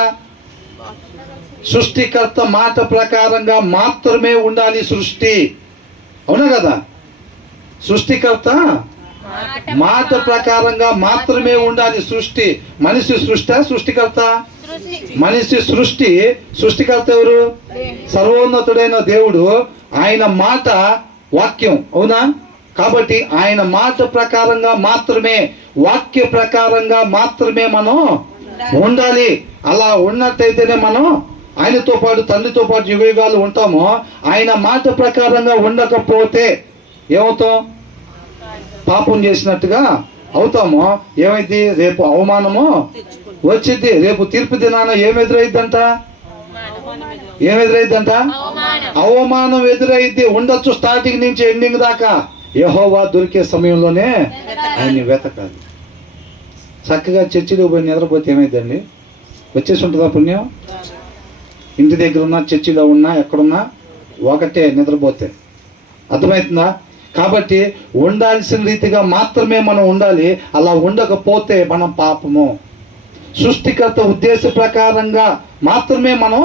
సృష్టికర్త మాట ప్రకారంగా మాత్రమే ఉండాలి సృష్టి. అవునా కదా? సృష్టికర్త మాట ప్రకారంగా మాత్రమే ఉండాలి సృష్టి. మనిషి సృష్టికర్త. మనిషి సృష్టికర్త ఎవరు? సర్వోన్నతుడైన దేవుడు. ఆయన మాట వాక్యం. అవునా? కాబట్టి ఆయన మాట ప్రకారంగా మాత్రమే, వాక్య ప్రకారంగా మాత్రమే మనం ఉండాలి. అలా ఉన్నట్టయితేనే మనం ఆయనతో పాటు తండ్రితో పాటు యుగయుగాలు ఉంటాము. ఆయన మాట ప్రకారంగా ఉండకపోతే ఏమవుతాం? పాపం చేసినట్టుగా అవుతాము. ఏమైంది? రేపు అవమానము వచ్చింది. రేపు తీర్పు దినాన ఏమెదురైద్దంట? ఏమెదురైద్దంట? అవమానం ఎదురైద్ది. ఉండొచ్చు స్టార్టింగ్ నుంచి ఎండింగ్ దాకా. యెహోవా దొరికే సమయంలోనే ఆయన్ని వెతకాలి. చక్కగా చర్చిలో పోయి నిద్రపోతే ఏమైందండి? వచ్చేసి ఉంటుందా పుణ్యం? ఇంటి దగ్గర ఉన్నా, చర్చిలో ఉన్నా, ఎక్కడున్నా ఒకటే నిద్రపోతే. అర్థమవుతుందా? కాబట్టి ఉండాల్సిన రీతిగా మాత్రమే మనం ఉండాలి. అలా ఉండకపోతే మనం పాపము. సృష్టికర్త ఉద్దేశ ప్రకారంగా మాత్రమే మనం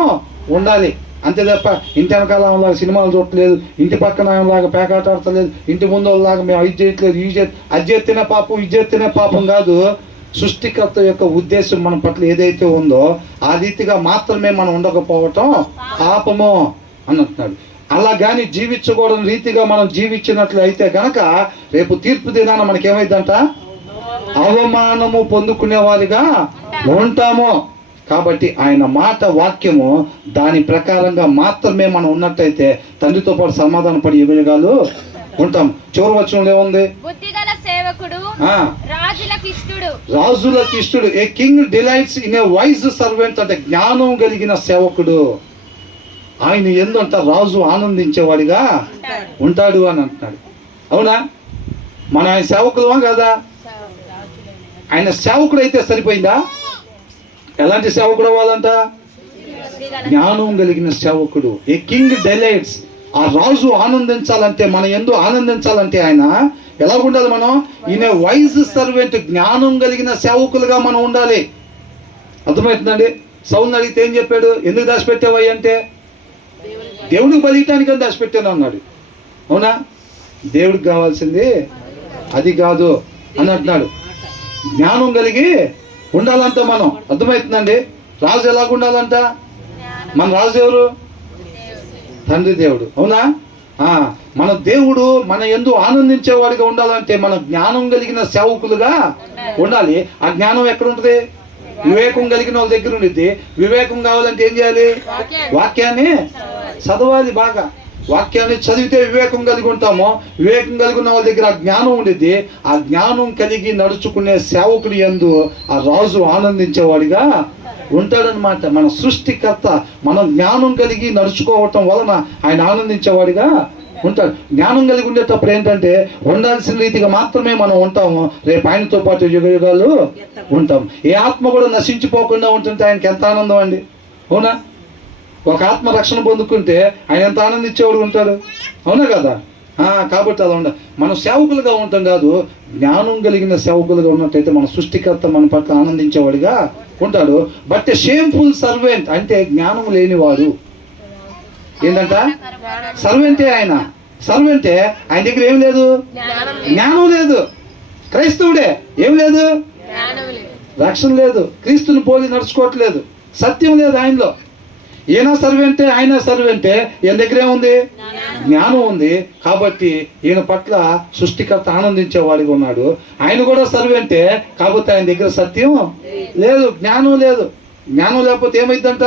ఉండాలి. అంతే తప్ప ఇంటి వెనకాలంలాగా సినిమాలు చూడట్లేదు, ఇంటి పక్కన లాగా పేకాట ఆడతలేదు, ఇంటి ముందు వాళ్ళలాగా మేము ఇది చేయట్లేదు, అది చేస్తేనే పాపం, ఇది చేస్తేనే పాపం కాదు. సృష్టికర్త యొక్క ఉద్దేశం మన పట్ల ఏదైతే ఉందో ఆ రీతిగా మాత్రమే మనం ఉండకపోవటం పాపము అని అంటున్నాడు. అలా కానీ జీవించకూడని రీతిగా మనం జీవించినట్లయితే గనక రేపు తీర్పు దినాన మనకేమైందంట? అవమానము పొందుకునే వారిగా ఉంటాము. కాబట్టి ఆయన మాట వాక్యము దాని ప్రకారంగా మాత్రమే మనం ఉన్నట్టయితే తండ్రితో పాటు సమాధాన పడి యుగయుగాలు ఉంటాం. చివరి వచనంలో ఏముంది? బుద్ధిగల సేవకుడు రాజులకు ఇష్టడు. A king delights in a wise servant. అంటే జ్ఞానం కలిగిన సేవకుడు. ఆయన ఎందుంట రాజు ఆనందించేవాడిగా ఉంటాడు అని అంటున్నాడు. అవునా? మన ఆయన సేవకులమా కదా? ఆయన సేవకుడు అయితే సరిపోయిందా? ఎలాంటి సేవకుడు అవ్వాలంట? జ్ఞానం కలిగిన సేవకుడు. A king delights. ఆ రాజు ఆనందించాలంటే, మన యందు ఆనందించాలంటే ఆయన ఎలా ఉండాలి? మనం ఈయన వైజ్ సర్వెంట్, జ్ఞానం కలిగిన సేవకులుగా మనం ఉండాలి. అర్థమవుతుందండి? సౌల్ని అడిగితే ఏం చెప్పాడు? ఎందుకు దాచిపెట్టావయ్యి అంటే, దేవుడికి బలియటానికి దాచిపెట్టాను అన్నాడు. అవునా? దేవుడికి కావాల్సింది అది కాదు అని అంటున్నాడు. జ్ఞానం కలిగి ఉండాలంట మనం. అర్థమవుతుందండి? రాజు ఎలాగ ఉండాలంట? మన రాజు ఎవరు? తండ్రి దేవుడు. అవునా? మన దేవుడు మన యందు ఆనందించేవాడిగా ఉండాలంటే మనం జ్ఞానం కలిగిన సేవకులుగా ఉండాలి. ఆ జ్ఞానం ఎక్కడ ఉంటుంది? వివేకం కలిగిన వాళ్ళ దగ్గర ఉండిద్ది. వివేకం కావాలంటే ఏం చేయాలి? వాక్యాన్ని చదవాలి బాగా. వాక్యాన్ని చదివితే వివేకం కలిగి ఉంటామో, వివేకం కలిగి ఉన్న వాళ్ళ దగ్గర ఆ జ్ఞానం ఉండిద్ది. ఆ జ్ఞానం కలిగి నడుచుకునే సేవకుడి యందు ఆ రాజు ఆనందించేవాడిగా ఉంటాడనమాట. మన సృష్టికర్త మనం జ్ఞానం కలిగి నడుచుకోవటం వలన ఆయన ఆనందించేవాడిగా ఉంటాడు. జ్ఞానం కలిగి ఉండేటప్పుడు ఏంటంటే ఉండాల్సిన రీతిగా మాత్రమే మనం ఉంటాము. రేపు ఆయనతో పాటు యుగ యుగాలు ఉంటాం. ఏ ఆత్మ కూడా నశించిపోకుండా ఉంటుంటే ఆయనకి ఎంత ఆనందం అండి, అవునా? ఒక ఆత్మ రక్షణ పొందుకుంటే ఆయన ఎంత ఆనందించేవాడు ఉంటాడు, అవునా కదా? కాబట్టి అలా ఉండాలి. మనం సేవకులుగా ఉంటాం కాదు, జ్ఞానం కలిగిన సేవకులుగా ఉన్నట్టయితే మన సృష్టికర్త మన పట్ల ఆనందించేవాడిగా ఉంటాడు. బట్ ఏ షేమ్ఫుల్ సర్వెంట్ అంటే జ్ఞానం లేనివాడు. ఏంటంట? సర్వెంటే ఆయన. సర్వెంటే ఆయన దగ్గర ఏం లేదు, జ్ఞానం లేదు. క్రైస్తవుడే ఏం లేదు, రక్షణ లేదు, క్రీస్తుని పోలి నడుచుకోవట్లేదు, సత్యం లేదు ఆయనలో. ఈయన సర్వెంటే, ఆయన సర్వెంటే, ఈయన దగ్గర ఏముంది, జ్ఞానం ఉంది. కాబట్టి ఈయన పట్ల సృష్టికర్త ఆనందించేవాడిగా ఉన్నాడు. ఆయన కూడా సర్వెంటే, కాబట్టి ఆయన దగ్గర సత్యం లేదు, జ్ఞానం లేదు. జ్ఞానం లేకపోతే ఏమైందంట,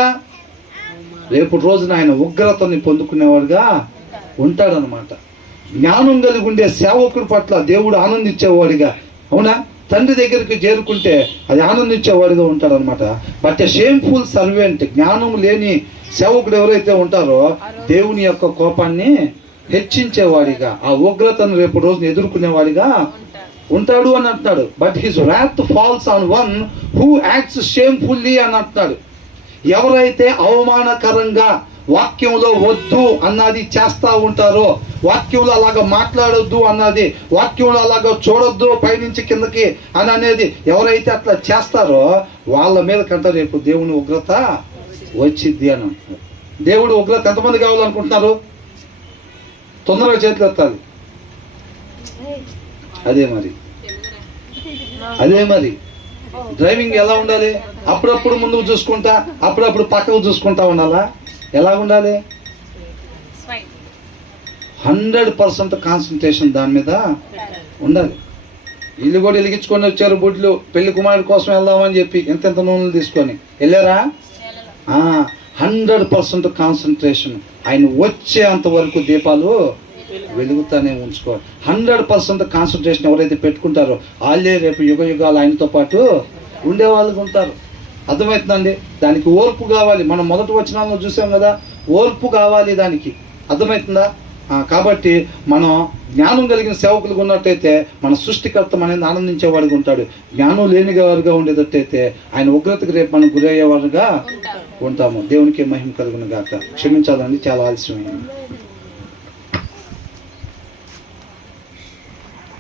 రేపు రోజున ఆయన ఉగ్రతని పొందుకునేవాడుగా ఉంటాడనమాట. జ్ఞానం కలిగి ఉండే సేవకుడి పట్ల దేవుడు ఆనందించేవాడిగా, అవునా? తండ్రి దగ్గరికి చేరుకుంటే అది ఆనందించేవాడిగా ఉంటాడనమాట. బట్ ఎ షేమ్ఫుల్ సర్వెంట్, జ్ఞానం లేని సేవకుడు ఎవరైతే ఉంటారో దేవుని యొక్క కోపాన్ని హెచ్చించేవాడిగా, ఆ ఉగ్రతను రేపు రోజున ఎదుర్కొనేవాడిగా ఉంటాడు అని అంటున్నాడు. But his wrath falls on one who acts shamefully అని అంటున్నాడు. ఎవరైతే అవమానకరంగా వాక్యంలో వద్దు అన్నది చేస్తూ ఉంటారో, వాక్యంలో అలాగ మాట్లాడొద్దు అన్నది, వాక్యంలో అలాగ చూడొద్దు పైనుంచి కిందకి అని అనేది ఎవరైతే అట్లా చేస్తారో వాళ్ళ మీద కంట రేపు దేవుని ఉగ్రత వచ్చిద్ది అని అంటున్నారు. దేవుడు ఉగ్రత ఎంతమంది కావాలనుకుంటున్నారు? తొందరగా చేతులు ఎత్తాలి. అదే మరి డ్రైవింగ్ ఎలా ఉండాలి? అప్పుడప్పుడు ముందుకు చూసుకుంటా, అప్పుడప్పుడు పక్కకు చూసుకుంటా ఉండాలా? ఎలా ఉండాలి? 100% కాన్సన్ట్రేషన్ దాని మీద ఉండాలి. ఇల్లు కూడా వెలిగించుకొని వచ్చారు బుడ్లు, పెళ్లి కుమారుడి కోసం వెళ్దామని చెప్పి ఎంతెంత నూనెలు తీసుకొని వెళ్ళారా? 100% కాన్సన్ట్రేషన్. ఆయన వచ్చేంత వరకు దీపాలు వెలుగుతానే ఉంచుకోవాలి. 100% కాన్సన్ట్రేషన్ ఎవరైతే పెట్టుకుంటారో వాళ్ళే రేపు యుగ యుగాలు ఆయనతో పాటు ఉండేవాళ్ళకి ఉంటారు. అర్థమవుతుందండి? దానికి ఓర్పు కావాలి. మనం మొదటి వచనాల్లో చూసాం కదా, ఓర్పు కావాలి దానికి. అర్థమవుతుందా? కాబట్టి మనం జ్ఞానం కలిగిన సేవకులుగా ఉన్నట్టయితే మన సృష్టికర్త అనేది ఆనందించేవాడిగా ఉంటాడు. జ్ఞానం లేని వారుగా ఉండేటట్టయితే ఆయన ఉగ్రతకు రేపు మనం గురయ్యేవారుగా ఉంటాము. దేవునికి మహిమ కలుగును గాక. క్షమించాలండి, చాలా ఆలస్యమైంది.